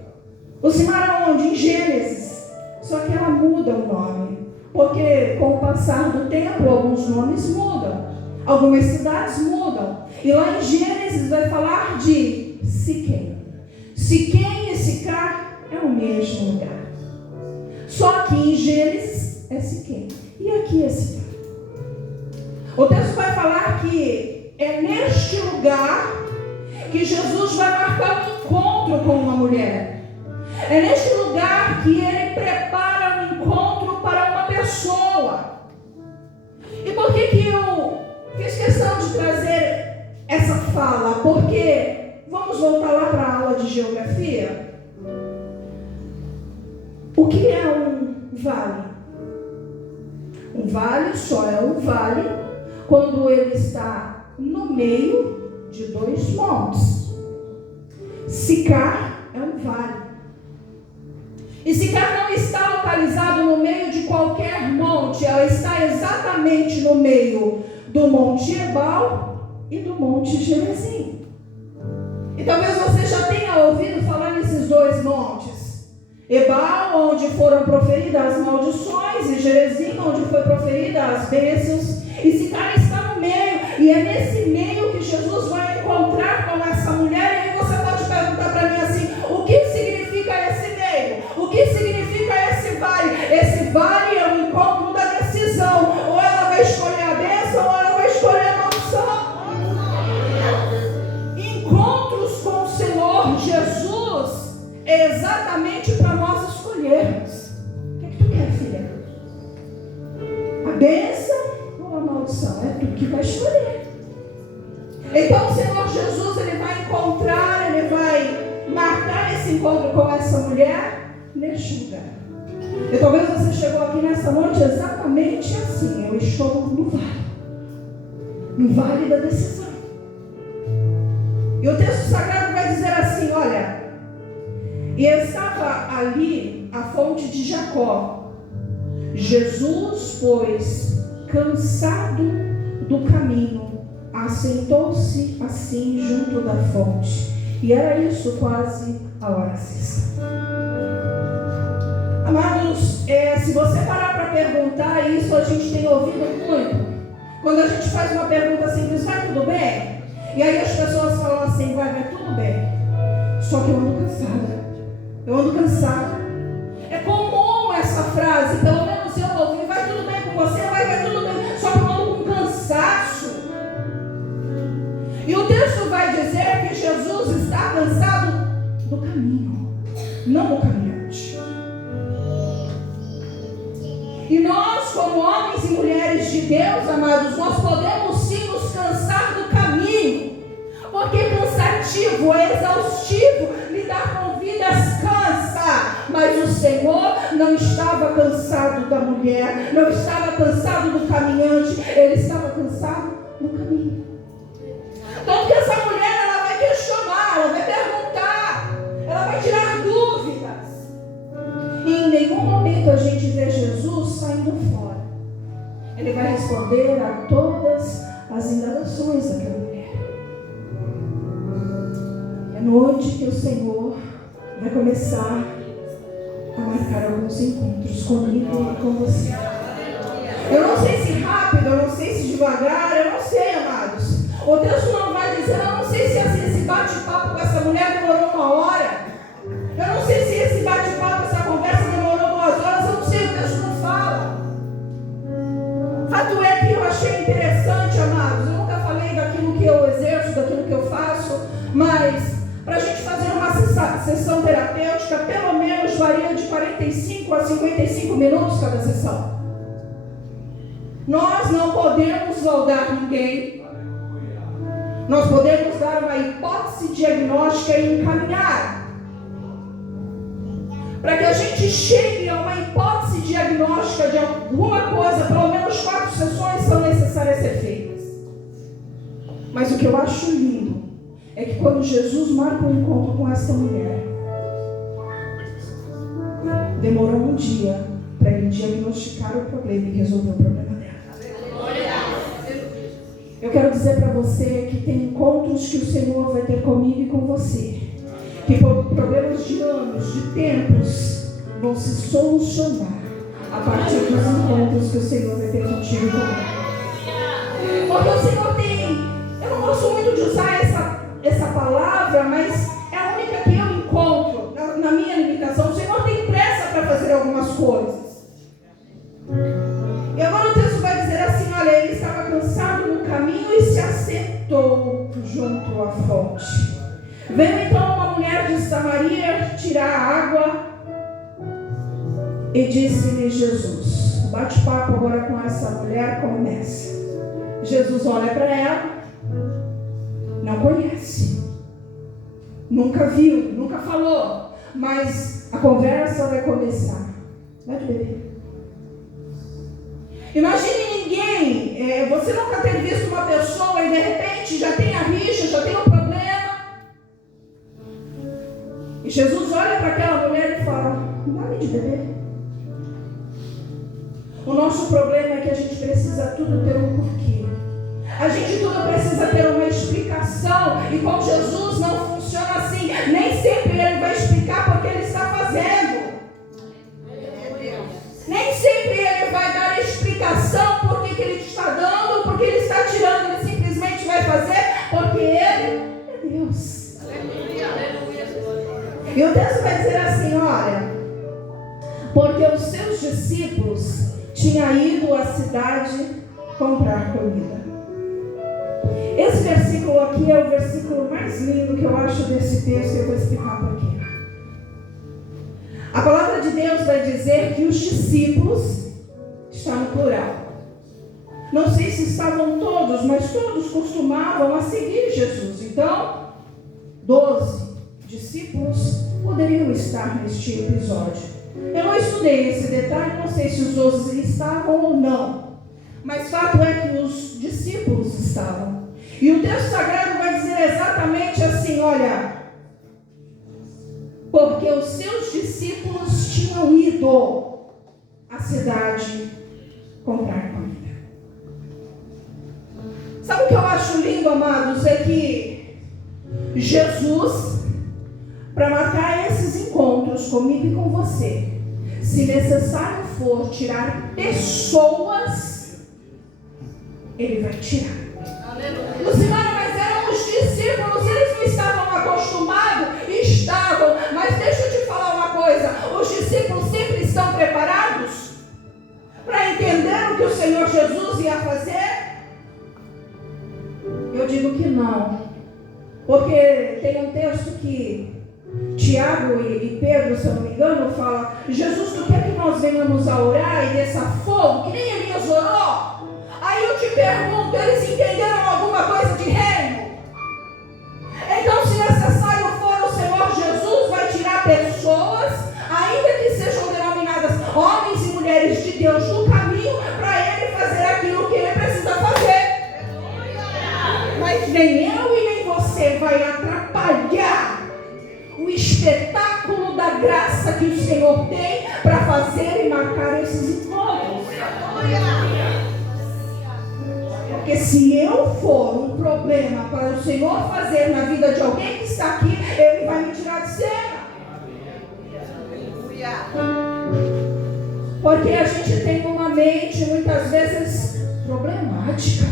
O Sicar aonde? Em Gênesis. Só que ela muda o nome, porque com o passar do tempo alguns nomes mudam, algumas cidades mudam. E lá em Gênesis vai falar de Siquém. Siquém e Sicar é o mesmo lugar. Só que em Gênesis é Siquém e aqui é Sicar. O texto vai falar que é neste lugar que Jesus vai marcar um encontro com uma mulher. É neste lugar que ele prepara um encontro para uma pessoa. E por que eu fiz questão de trazer essa fala? Porque vamos voltar lá para a aula de geografia. O que é um vale? Um vale só é um vale quando ele está no meio de dois montes. Sicar é um vale. E Sicar não está localizado no meio de qualquer monte, ela está exatamente no meio do Monte Ebal e do Monte Gerizim. E talvez você já tenha ouvido falar nesses dois montes. Ebal, onde foram proferidas as maldições, e Gerizim, onde foi proferida as bênçãos. E Sicar está no meio, e é nesse meio que Jesus vai encontrar com essa mulher. E aí você pode perguntar para mim assim: o que significa esse meio? O que significa esse vale? Esse vale é o encontro da decisão. Ou ela vai escolher a bênção, ou ela vai escolher a maldição. Encontros com o Senhor Jesus é exatamente para nós escolhermos. O que é que tu quer, filha? A bênção ou a maldição? É tu que vai escolher. Então o Senhor Jesus, ele vai encontrar, ele vai marcar esse encontro com essa mulher neste lugar. E talvez você chegou aqui nessa noite exatamente assim: eu estou no vale da decisão. E o texto sagrado vai dizer assim: olha, e estava ali a fonte de Jacó. Jesus, pois, cansado do caminho, assentou-se assim junto da fonte. E era isso quase a hora sexta. Amados, se você parar para perguntar, isso a gente tem ouvido muito. Quando a gente faz uma pergunta simples: vai tudo bem? E aí as pessoas falam assim: vai tudo bem. Só que eu ando cansada. Eu ando cansado. É comum essa frase, pelo menos eu ouvi: vai tudo bem com você? Vai tudo bem. Só que eu ando com cansaço. E o texto vai dizer que Jesus está cansado do caminho, não do caminhante. E nós, como homens e mulheres de Deus, amados, nós podemos sim nos cansar do caminho, porque cansativo, é exaustivo, lidar com vidas cansa. Mas o Senhor não estava cansado da mulher, não estava cansado do caminhante, ele estava cansado do caminho. Tanto que essa mulher, ela vai questionar, ela vai perguntar, ela vai tirar dúvidas. E em nenhum momento a gente vê Jesus saindo fora. Ele vai responder a todas as indagações daquela mulher. É noite que o Senhor vai começar a marcar alguns encontros comigo e com você. Eu não sei se rápido, eu não sei se devagar, eu não sei, amados. O texto não vai dizer, eu não sei se esse bate-papo com essa mulher demorou 1 hora. Eu não sei se esse bate-papo, essa conversa demorou 2 horas, eu não sei, o texto não fala. Fato é que eu achei interessante, amados. Eu nunca falei daquilo que eu exerço, daquilo que eu faço, mas para a gente sessão terapêutica pelo menos varia de 45 a 55 minutos cada sessão. Nós não podemos laudar ninguém. Nós podemos dar uma hipótese diagnóstica e encaminhar. Para que a gente chegue a uma hipótese diagnóstica de alguma coisa, pelo menos 4 sessões são necessárias ser feitas. Mas o que eu acho lindo é que quando Jesus marca um encontro com essa mulher, demorou um dia para ele diagnosticar o problema e resolver o problema dela. Eu quero dizer para você que tem encontros que o Senhor vai ter comigo e com você, que por problemas de anos, de tempos, vão se solucionar a partir dos encontros que o Senhor vai ter contigo e comigo. Porque o Senhor tem, eu não gosto muito de usar essa palavra, mas é a única que eu encontro na minha limitação. O Senhor tem pressa para fazer algumas coisas. E agora o texto vai dizer assim, olha, ele estava cansado no caminho e se assentou junto à fonte. Veio então uma mulher de Samaria tirar água e disse-lhe Jesus. O bate-papo agora com essa mulher começa. Jesus olha para ela, não conhece, nunca viu, nunca falou, mas a conversa vai começar. Vai beber. Imagine ninguém, você nunca ter visto uma pessoa e de repente já tem a rixa, já tem um problema. E Jesus olha para aquela mulher e fala, dá-me de beber. O nosso problema é que a gente precisa tudo ter um porquê. A gente tudo precisa ter uma explicação. E com Jesus não funciona assim. Nem sempre Ele vai explicar porque Ele está fazendo. Nem sempre Ele vai dar explicação por que Ele te está dando, porque Ele está tirando. Ele simplesmente vai fazer porque Ele é Deus. E o texto vai dizer assim, olha, porque os seus discípulos tinham ido à cidade comprar comida. Esse versículo aqui é o versículo mais lindo que eu acho desse texto e eu vou explicar por quê. A palavra de Deus vai dizer que os discípulos, está no plural. Não sei se estavam todos, mas todos costumavam a seguir Jesus. Então, 12 discípulos poderiam estar neste episódio. Eu não estudei esse detalhe, não sei se os 12 estavam ou não. Mas fato é que os discípulos estavam. E o texto sagrado vai dizer exatamente assim, olha, porque os seus discípulos tinham ido à cidade comprar comida. Sabe o que eu acho lindo, amados? É que Jesus, para marcar esses encontros comigo e com você, se necessário for tirar pessoas, Ele vai tirar. Lucimara, mas eram os discípulos, eles não estavam acostumados? Estavam, mas deixa eu te falar uma coisa, os discípulos sempre estão preparados para entender o que o Senhor Jesus ia fazer? Eu digo que não, porque tem um texto que Tiago e Pedro, se eu não me engano, fala, Jesus, tu quer que nós venhamos a orar e desça fogo, que nem Elias orou? Aí eu te pergunto, eles entenderam alguma coisa de reino? Então, se necessário for, o Senhor Jesus vai tirar pessoas, ainda que sejam denominadas homens e mulheres de Deus, do caminho para Ele fazer aquilo que Ele precisa fazer. Mas nem eu e nem você vai atrapalhar o espetáculo da graça que o Senhor tem para fazer e marcar esses encontros. Porque se eu for um problema para o Senhor fazer na vida de alguém que está aqui, Ele vai me tirar de cena. Porque a gente tem uma mente muitas vezes problemática.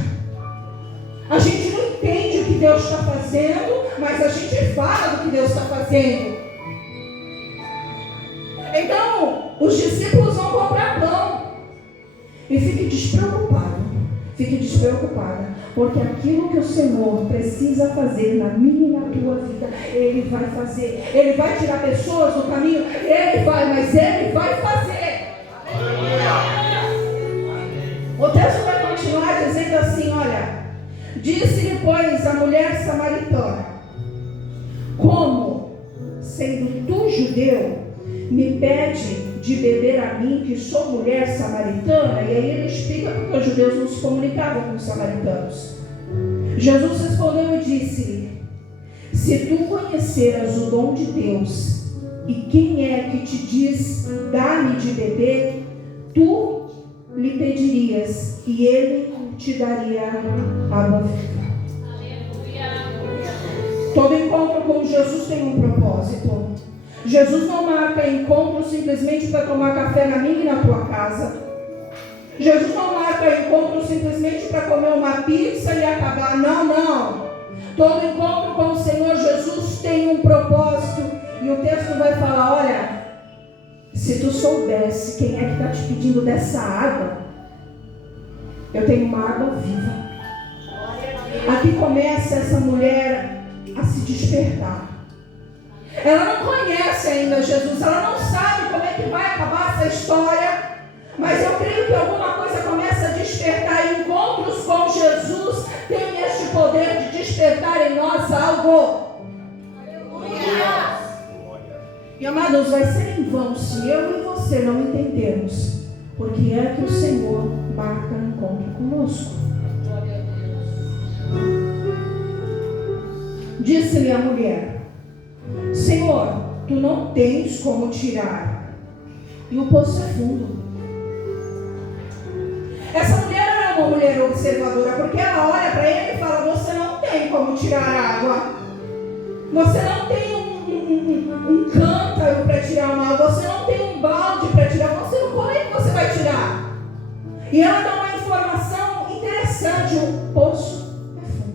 A gente não entende o que Deus está fazendo, mas a gente fala do que Deus está fazendo. Então, os discípulos vão comprar pão. E fique despreocupado. Fique despreocupada, porque aquilo que o Senhor precisa fazer na minha e na tua vida, Ele vai fazer. Ele vai tirar pessoas do caminho, Ele vai, mas Ele vai fazer. O texto vai continuar dizendo assim, olha, disse-lhe, pois, a mulher samaritana, como, sendo tu judeu, me pede de beber a mim, que sou mulher samaritana? E aí ele explica porque os judeus não se comunicavam com os samaritanos. Jesus respondeu e disse-lhe, se tu conheceras o dom de Deus, e quem é que te diz, dá-me de beber, tu lhe pedirias, e ele te daria água viva. Todo encontro com Jesus tem um propósito. Jesus não marca encontro simplesmente para tomar café na minha e na tua casa. Jesus não marca encontro simplesmente para comer uma pizza e acabar. Não, não. Todo encontro com o Senhor Jesus tem um propósito. E o texto vai falar, olha, se tu soubesse quem é que está te pedindo dessa água, eu tenho uma água viva. Aqui começa essa mulher a se despertar. Ela não conhece ainda Jesus, ela não sabe como é que vai acabar essa história, mas eu creio que alguma coisa começa a despertar. E encontros com Jesus têm este poder de despertar em nós algo. Aleluia! E amados, vai ser em vão se eu e você não entendermos porque é que o Senhor marca encontro conosco. Disse-lhe a mulher, Senhor, tu não tens como tirar, e o poço é fundo. Essa mulher era uma mulher observadora, porque ela olha para ele e fala, você não tem como tirar água, você não tem um cântaro para tirar uma água, você não tem um balde para tirar, você não, como é que você vai tirar? E ela dá uma informação interessante, o poço é fundo.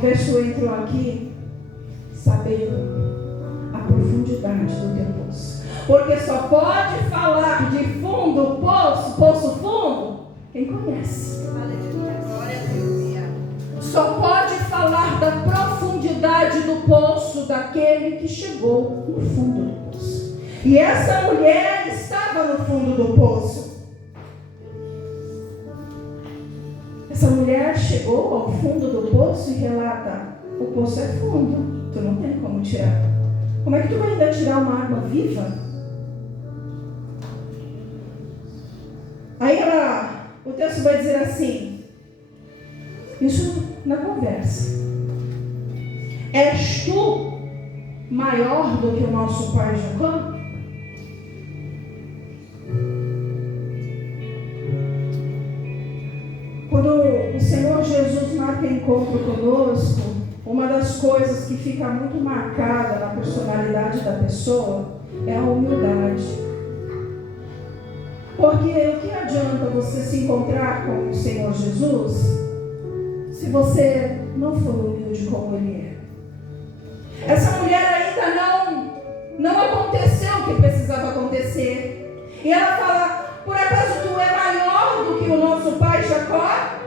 Verso entrou aqui sabendo a profundidade do teu poço. Porque só pode falar de fundo, poço fundo, quem conhece. Só pode falar da profundidade do poço daquele que chegou no fundo do poço. E essa mulher estava no fundo do poço. Essa mulher chegou ao fundo do poço e relata, o poço é fundo, tu não tem como tirar. Como é que tu vai ainda tirar uma água viva? Aí o texto vai dizer assim, isso na conversa, és tu maior do que o nosso pai Jacó? Quando o Senhor Jesus marca encontro conosco, uma das coisas que fica muito marcada na personalidade da pessoa é a humildade. Porque o que adianta você se encontrar com o Senhor Jesus se você não for humilde como Ele é? Essa mulher ainda não aconteceu o que precisava acontecer. E ela fala, por acaso tu é maior do que o nosso pai Jacó?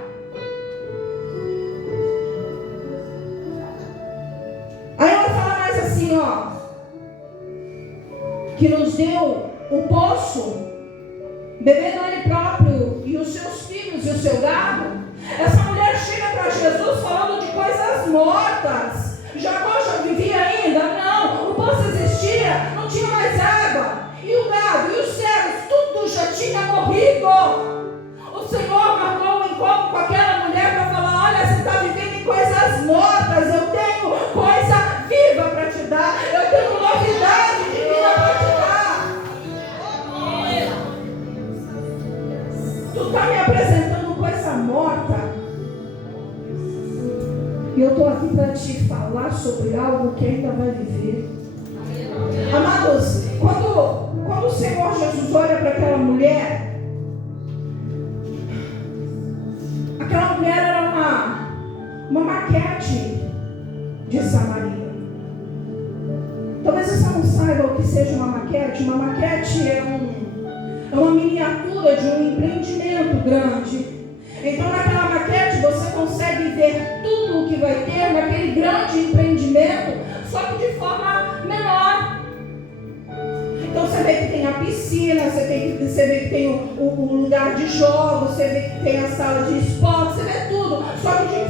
Aí ela fala mais assim, ó, que nos deu o poço, bebendo ele próprio e os seus filhos e o seu gado. Essa mulher chega para Jesus falando de coisas mortas. Jacó já vivia ainda? Não, o poço existia, não tinha mais água. E o gado e os servos, tudo já tinha morrido. O Senhor marcou um encontro com aquela mulher para falar, olha, você está vivendo em coisas mortas, eu tenho coisa viva para te dar, eu tenho novidade divina para te dar. Tu está me apresentando coisa morta, e eu estou aqui para te falar sobre algo que ainda vai viver. Amados, quando o Senhor Jesus olha para aquela mulher era uma maquete de Samaria. Talvez você não saiba o que seja uma maquete. Uma maquete é uma miniatura miniatura de um empreendimento grande. Então, naquela maquete, você consegue ver tudo o que vai ter naquele grande empreendimento, só que de forma menor. Então, você vê que tem a piscina, você vê que tem o lugar de jogos, você vê que tem a sala de esporte, você vê tudo, só que em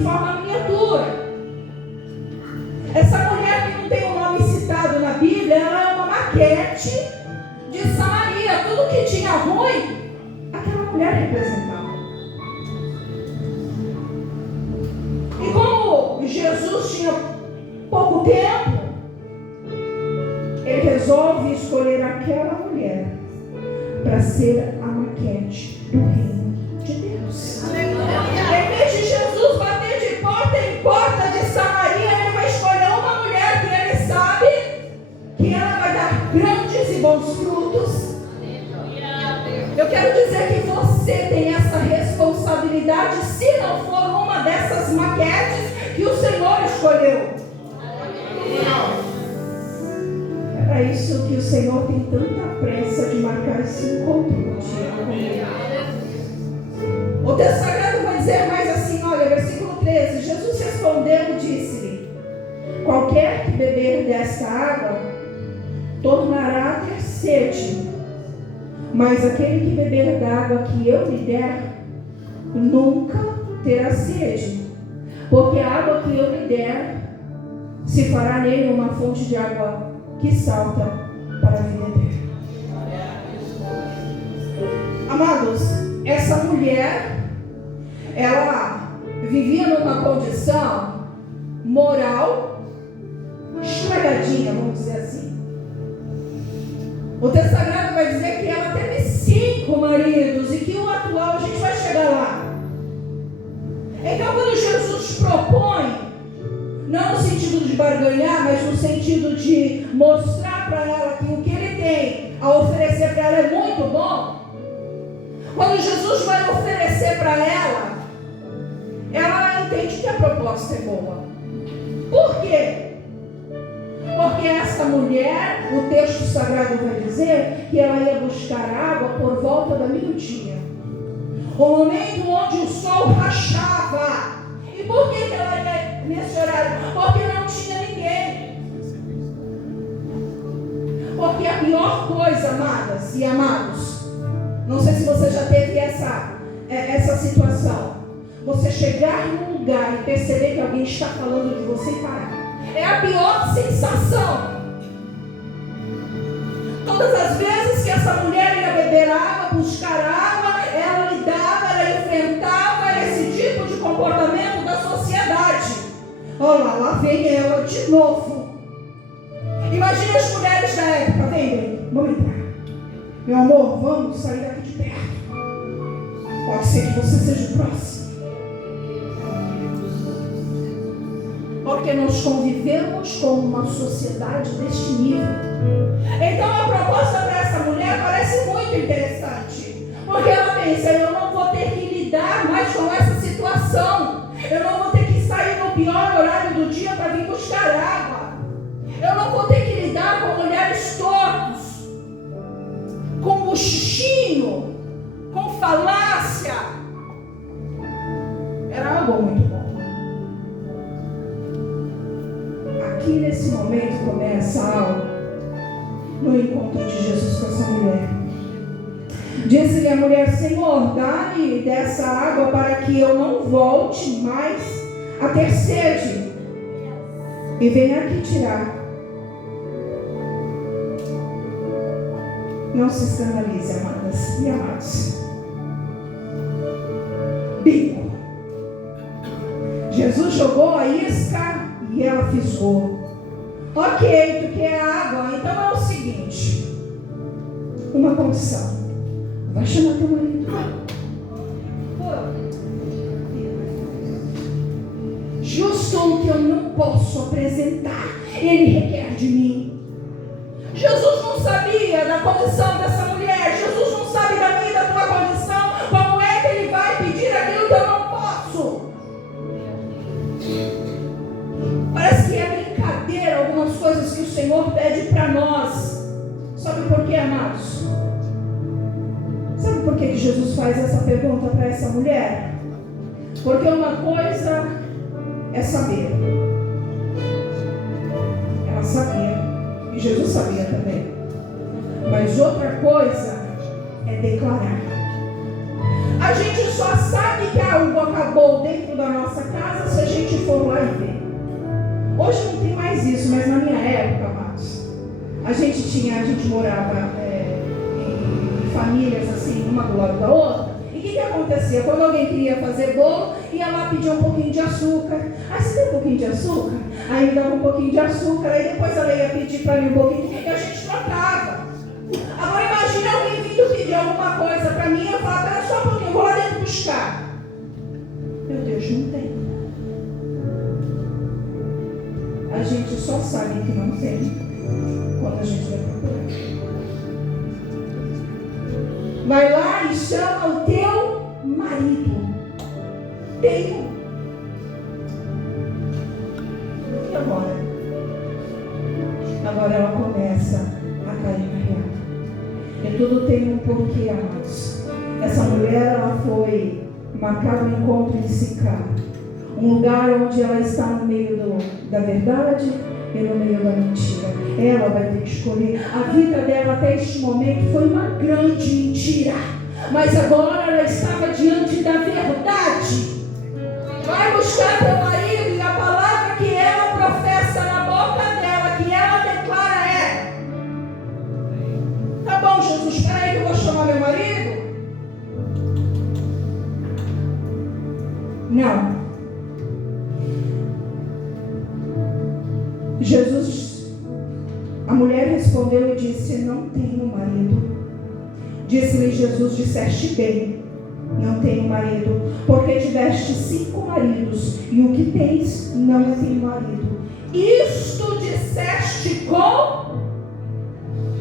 forma miniatura. Essa mulher que não tem o nome citado na Bíblia, ela é uma maquete de Samaria. Tudo que tinha ruim, aquela mulher representava. E como Jesus tinha pouco tempo, ele resolve escolher aquela mulher para ser a maquete do reino de Deus. Em vez de Jesus bater de porta em porta de Samaria, ele vai escolher uma mulher que ele sabe que ela vai dar grandes e bons frutos. Eu quero dizer que você tem essa responsabilidade, se não for uma dessas maquetes que o Senhor escolheu. É para isso que o Senhor tem tanta pressa de marcar esse encontro contigo. O texto sagrado vai dizer mais assim, olha, versículo 13. Jesus respondeu e disse-lhe: qualquer que beber desta água tornará a ter sede, mas aquele que beber da água que eu lhe der nunca terá sede, porque a água que eu lhe der se fará nele uma fonte de água que salta para a vida eterna. Amados, essa mulher, ela vivia numa condição moral estragadinha, vamos dizer assim. O texto sagrado vai dizer que ela teve 5 maridos e que o atual, a gente vai chegar lá. Então, quando Jesus propõe, não no sentido de barganhar, mas no sentido de mostrar para ela que o que ele tem a oferecer para ela é muito bom, quando Jesus vai oferecer para ela entende que a proposta é boa. Por quê? Porque essa mulher, o texto sagrado vai dizer que ela ia buscar água por volta da meio-dia, o momento onde o sol rachava. E por que ela ia nesse horário? Porque não tinha ninguém. Porque a pior coisa, amadas e amados, não sei se você já teve essa situação, você chegar num lugar e perceber que alguém está falando de você e parar. É a pior sensação. Todas as vezes que essa mulher ia beber água, buscar água, ela lidava, ela enfrentava esse tipo de comportamento da sociedade. Olha lá vem ela de novo. Imagina as mulheres da época. Vem, vamos entrar. Meu amor, vamos sair daqui de perto. Pode ser que você seja o próximo. Porque nós convivemos com uma sociedade deste nível. Então a proposta para essa mulher parece muito interessante. Porque ela pensa, eu não vou ter que lidar mais com essa situação. Eu não vou ter que sair no pior horário do dia para vir buscar água. Eu não vou ter que lidar com mulheres tortas, com buchinho, com falácia. Era algo muito bom. Aqui nesse momento começa algo no encontro de Jesus com essa mulher. Disse-lhe a mulher: Senhor, dá-me dessa água para que eu não volte mais a ter sede, e venha aqui tirar. Não se escandalize, amadas e amados. Bico. Jesus jogou a isca e ela fisgou. Ok, tu quer água? Então é o seguinte: uma condição. Vai chamar teu marido. Justo o que eu não posso apresentar, ele requer de mim. Jesus não sabia da condição dessa mulher. Jesus não sabe da minha e da tua condição. Como é que ele vai pedir aquilo que eu não posso? Parece que é brincadeira algumas coisas que o Senhor pede para nós. Sabe por quê, amados? Sabe por que Jesus faz essa pergunta para essa mulher? Porque uma coisa é saber. Ela sabia. E Jesus sabia também. Mas outra coisa é declarar. A gente só sabe que algo acabou dentro da nossa casa se a gente for lá e ver. Hoje não tem mais isso, mas na minha época, amados, a gente morava em famílias assim, uma do lado da outra. E o que acontecia? Quando alguém queria fazer bolo, ia lá pedir um pouquinho de açúcar. Ah, você tem um pouquinho de açúcar? Aí me dava um pouquinho de açúcar, aí depois ela ia pedir para mim um pouquinho, e a gente trocava. Agora imagina alguém vindo pedir alguma coisa para mim, eu falo, pera só um pouquinho, eu vou lá dentro buscar. Meu Deus, não tem. A gente só sabe que não tem quando a gente vai procurar. Vai lá e chama o teu marido. Tenho. E agora? Agora ela começa a cair na real. E tudo tem um porquê, amados. Essa mulher, ela foi marcar um encontro em Sicar. Um lugar onde ela está no meio da verdade e no meio da mentira. Ela vai ter que escolher. A vida dela até este momento foi uma grande mentira. Mas agora ela estava diante da verdade. Vai buscar teu marido, e a palavra que ela professa na boca dela, que ela declara é: tá bom, Jesus, espera aí que eu vou chamar meu marido. Não. Jesus, a mulher respondeu e disse: não tenho marido. Disse-lhe Jesus: disseste bem, não tenho marido, porque tiveste 5 maridos, e o que tens não é teu marido. Isto disseste com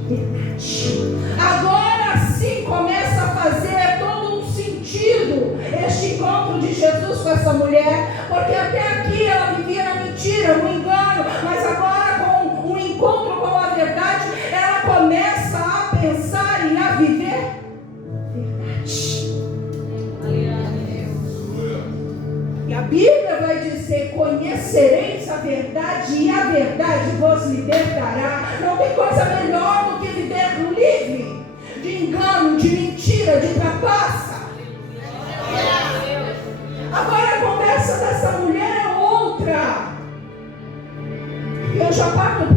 verdade. Agora sim começa a fazer todo um sentido este encontro de Jesus com essa mulher, porque até aqui ela vivia na mentira, no engano, mas agora com um encontro com a verdade, ela começa a pensar e a viver verdade. E a Bíblia vai dizer: conhecereis a verdade e a verdade vos libertará. Não tem coisa melhor do que viver livre de engano, de mentira, de trapaça. Agora a conversa dessa mulher é outra. Eu já parto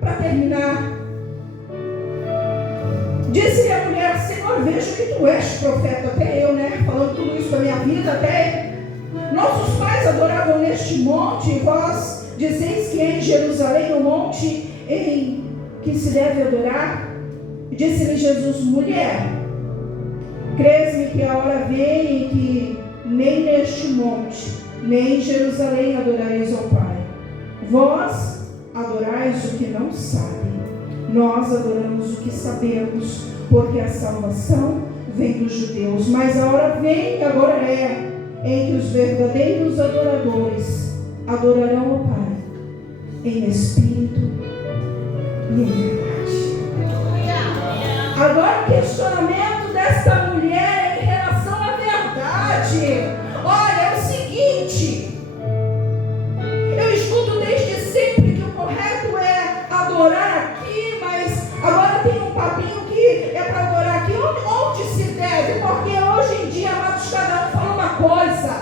para terminar. Disse-lhe a mulher: Senhor, vejo que tu és profeta. Até eu, né? Falando tudo isso da minha vida, até nossos pais adoravam neste monte, e vós dizeis que é em Jerusalém o monte em que se deve adorar. Disse-lhe Jesus: mulher, crês-me que a hora vem em que nem neste monte, nem em Jerusalém adorareis ao Pai. Vós adorais o que não sabe, nós adoramos o que sabemos, porque a salvação vem dos judeus. Mas a hora vem, e agora é, em que os verdadeiros adoradores adorarão ao Pai em espírito e em verdade. Agora o questionamento desta mulher em relação à verdade. Olha, é o seguinte: eu escuto desde sempre que o correto é adorar aqui, mas agora tem um papinho que é para adorar aqui. Onde se deve? Porque hoje em dia, amados, cada um fala uma coisa.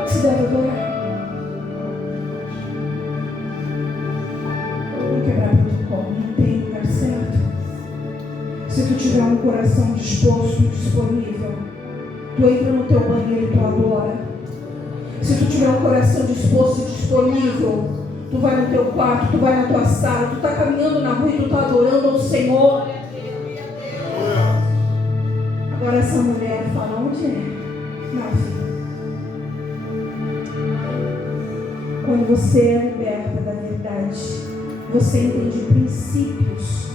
Onde se deve adorar? Vamos quebrar protocolo, não tem lugar certo. Se tu tiver um coração disposto e disponível, tu entra no teu banheiro e tu adora. Se tu tiver um coração disposto e disponível, tu vai no teu quarto, tu vai na tua sala, tu está caminhando na rua e tu está adorando ao Senhor. Agora essa mulher fala: onde é? Não, filho. Quando você é liberta da verdade, você entende princípios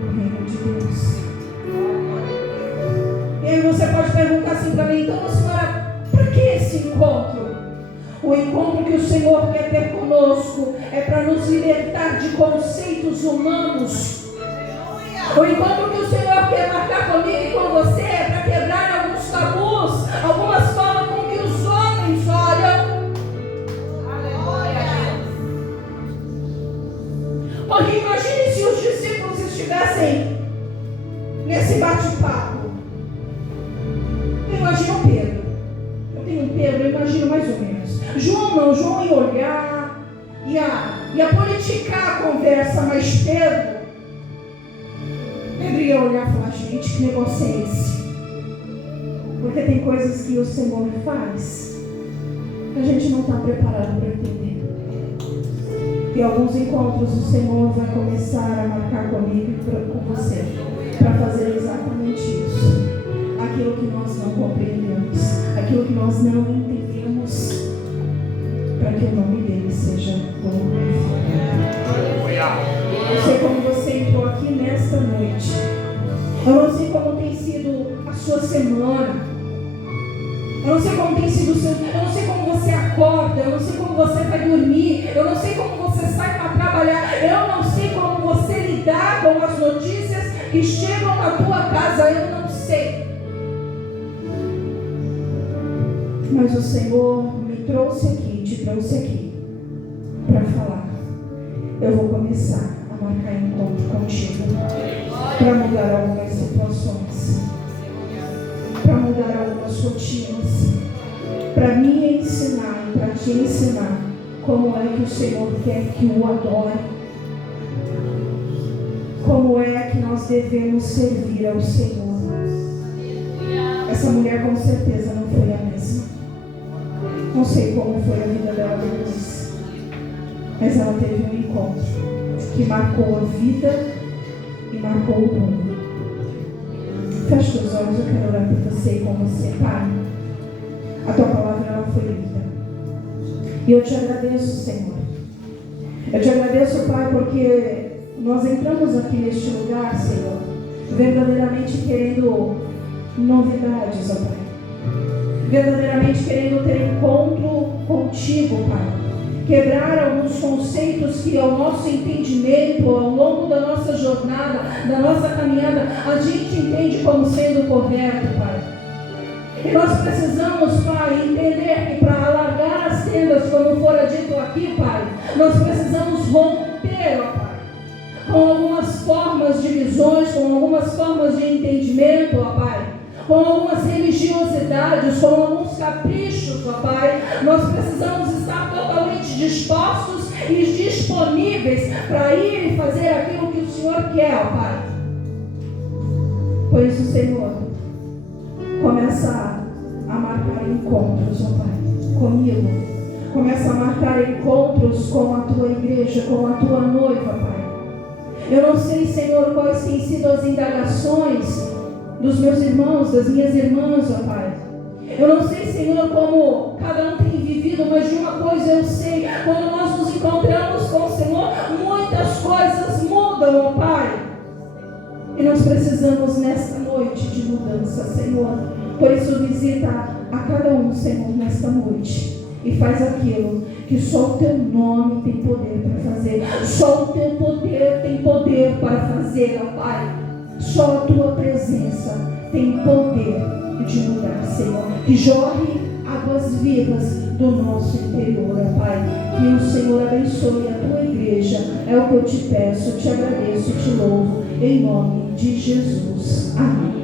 do reino de Deus. E aí você pode perguntar assim para mim: então, senhora, para que esse encontro? O encontro que o Senhor quer ter conosco é para nos libertar de conceitos humanos. O encontro que o Senhor quer marcar comigo e com você é para quebrar alguns tabus, algumas formas com que os homens olham. Porque imagine se os discípulos estivessem nesse bate-papo. Eu imagino Pedro. Eu tenho Pedro, eu imagino mais ou menos. João não, João ia olhar, ia politicar a conversa, mas Pedro ia olhar e falar, gente, que negócio é esse? Porque tem coisas que o Senhor faz que a gente não está preparado para entender. E alguns encontros o Senhor vai começar a marcar comigo e com você para fazer exatamente isso. Aquilo que nós não compreendemos, aquilo que nós não entendemos, para que o nome dele seja glorificado. Eu sei como você entrou aqui nesta noite. Eu não sei como tem sido a sua semana. Eu não sei como tem sido o seu. Eu não sei como você acorda. Eu não sei como você vai dormir. Eu não sei como você sai para trabalhar. Eu não sei como você lidar com as notícias que chegam na tua casa. Eu não sei. Mas o Senhor me trouxe aqui, te trouxe aqui para falar. Eu vou começar a marcar encontro contigo para mudar algumas situações, para mudar algumas rotinas, para me ensinar e para te ensinar como é que o Senhor quer que o adore, como é que nós devemos servir ao Senhor. Essa mulher com certeza não foi a mesma. Não sei como foi a vida dela depois, mas ela teve um encontro que marcou a vida e marcou o mundo. Feche os olhos, eu quero orar por você e com você. Pai, a tua palavra ela foi lida. E eu te agradeço, Senhor. Eu te agradeço, Pai, porque nós entramos aqui neste lugar, Senhor, verdadeiramente querendo novidades, ó Pai. Verdadeiramente querendo ter encontro contigo, Pai. Quebrar alguns conceitos que ao nosso entendimento, ao longo da nossa jornada, da nossa caminhada, a gente entende como sendo correto, Pai. E nós precisamos, Pai, entender que para alargar as tendas, como fora dito aqui, Pai, nós precisamos romper, ó Pai, com algumas formas de visões, com algumas formas de entendimento, ó Pai, com algumas religiosidades, com alguns caprichos, ó Pai. Nós precisamos estar totalmente dispostos e disponíveis para ir e fazer aquilo que o Senhor quer, ó Pai. Por isso, Senhor, começa a marcar encontros, ó Pai, comigo. Começa a marcar encontros com a tua igreja, com a tua noiva, Pai. Eu não sei, Senhor, quais têm sido as indagações dos meus irmãos, das minhas irmãs, ó Pai. Eu não sei, Senhor, como cada um tem vivido, mas de uma coisa eu sei: quando nós nos encontramos com o Senhor, muitas coisas mudam, ó Pai. E nós precisamos nesta noite de mudança, Senhor. Por isso visita a cada um, Senhor, nesta noite, e faz aquilo que só o teu nome tem poder para fazer. Só o teu poder tem poder para fazer, ó Pai. Só a tua presença tem poder de mudar, Senhor. Que jorre águas vivas do nosso interior, ó Pai. Que o Senhor abençoe a tua igreja. É o que eu te peço, te agradeço, te louvo. Em nome de Jesus. Amém.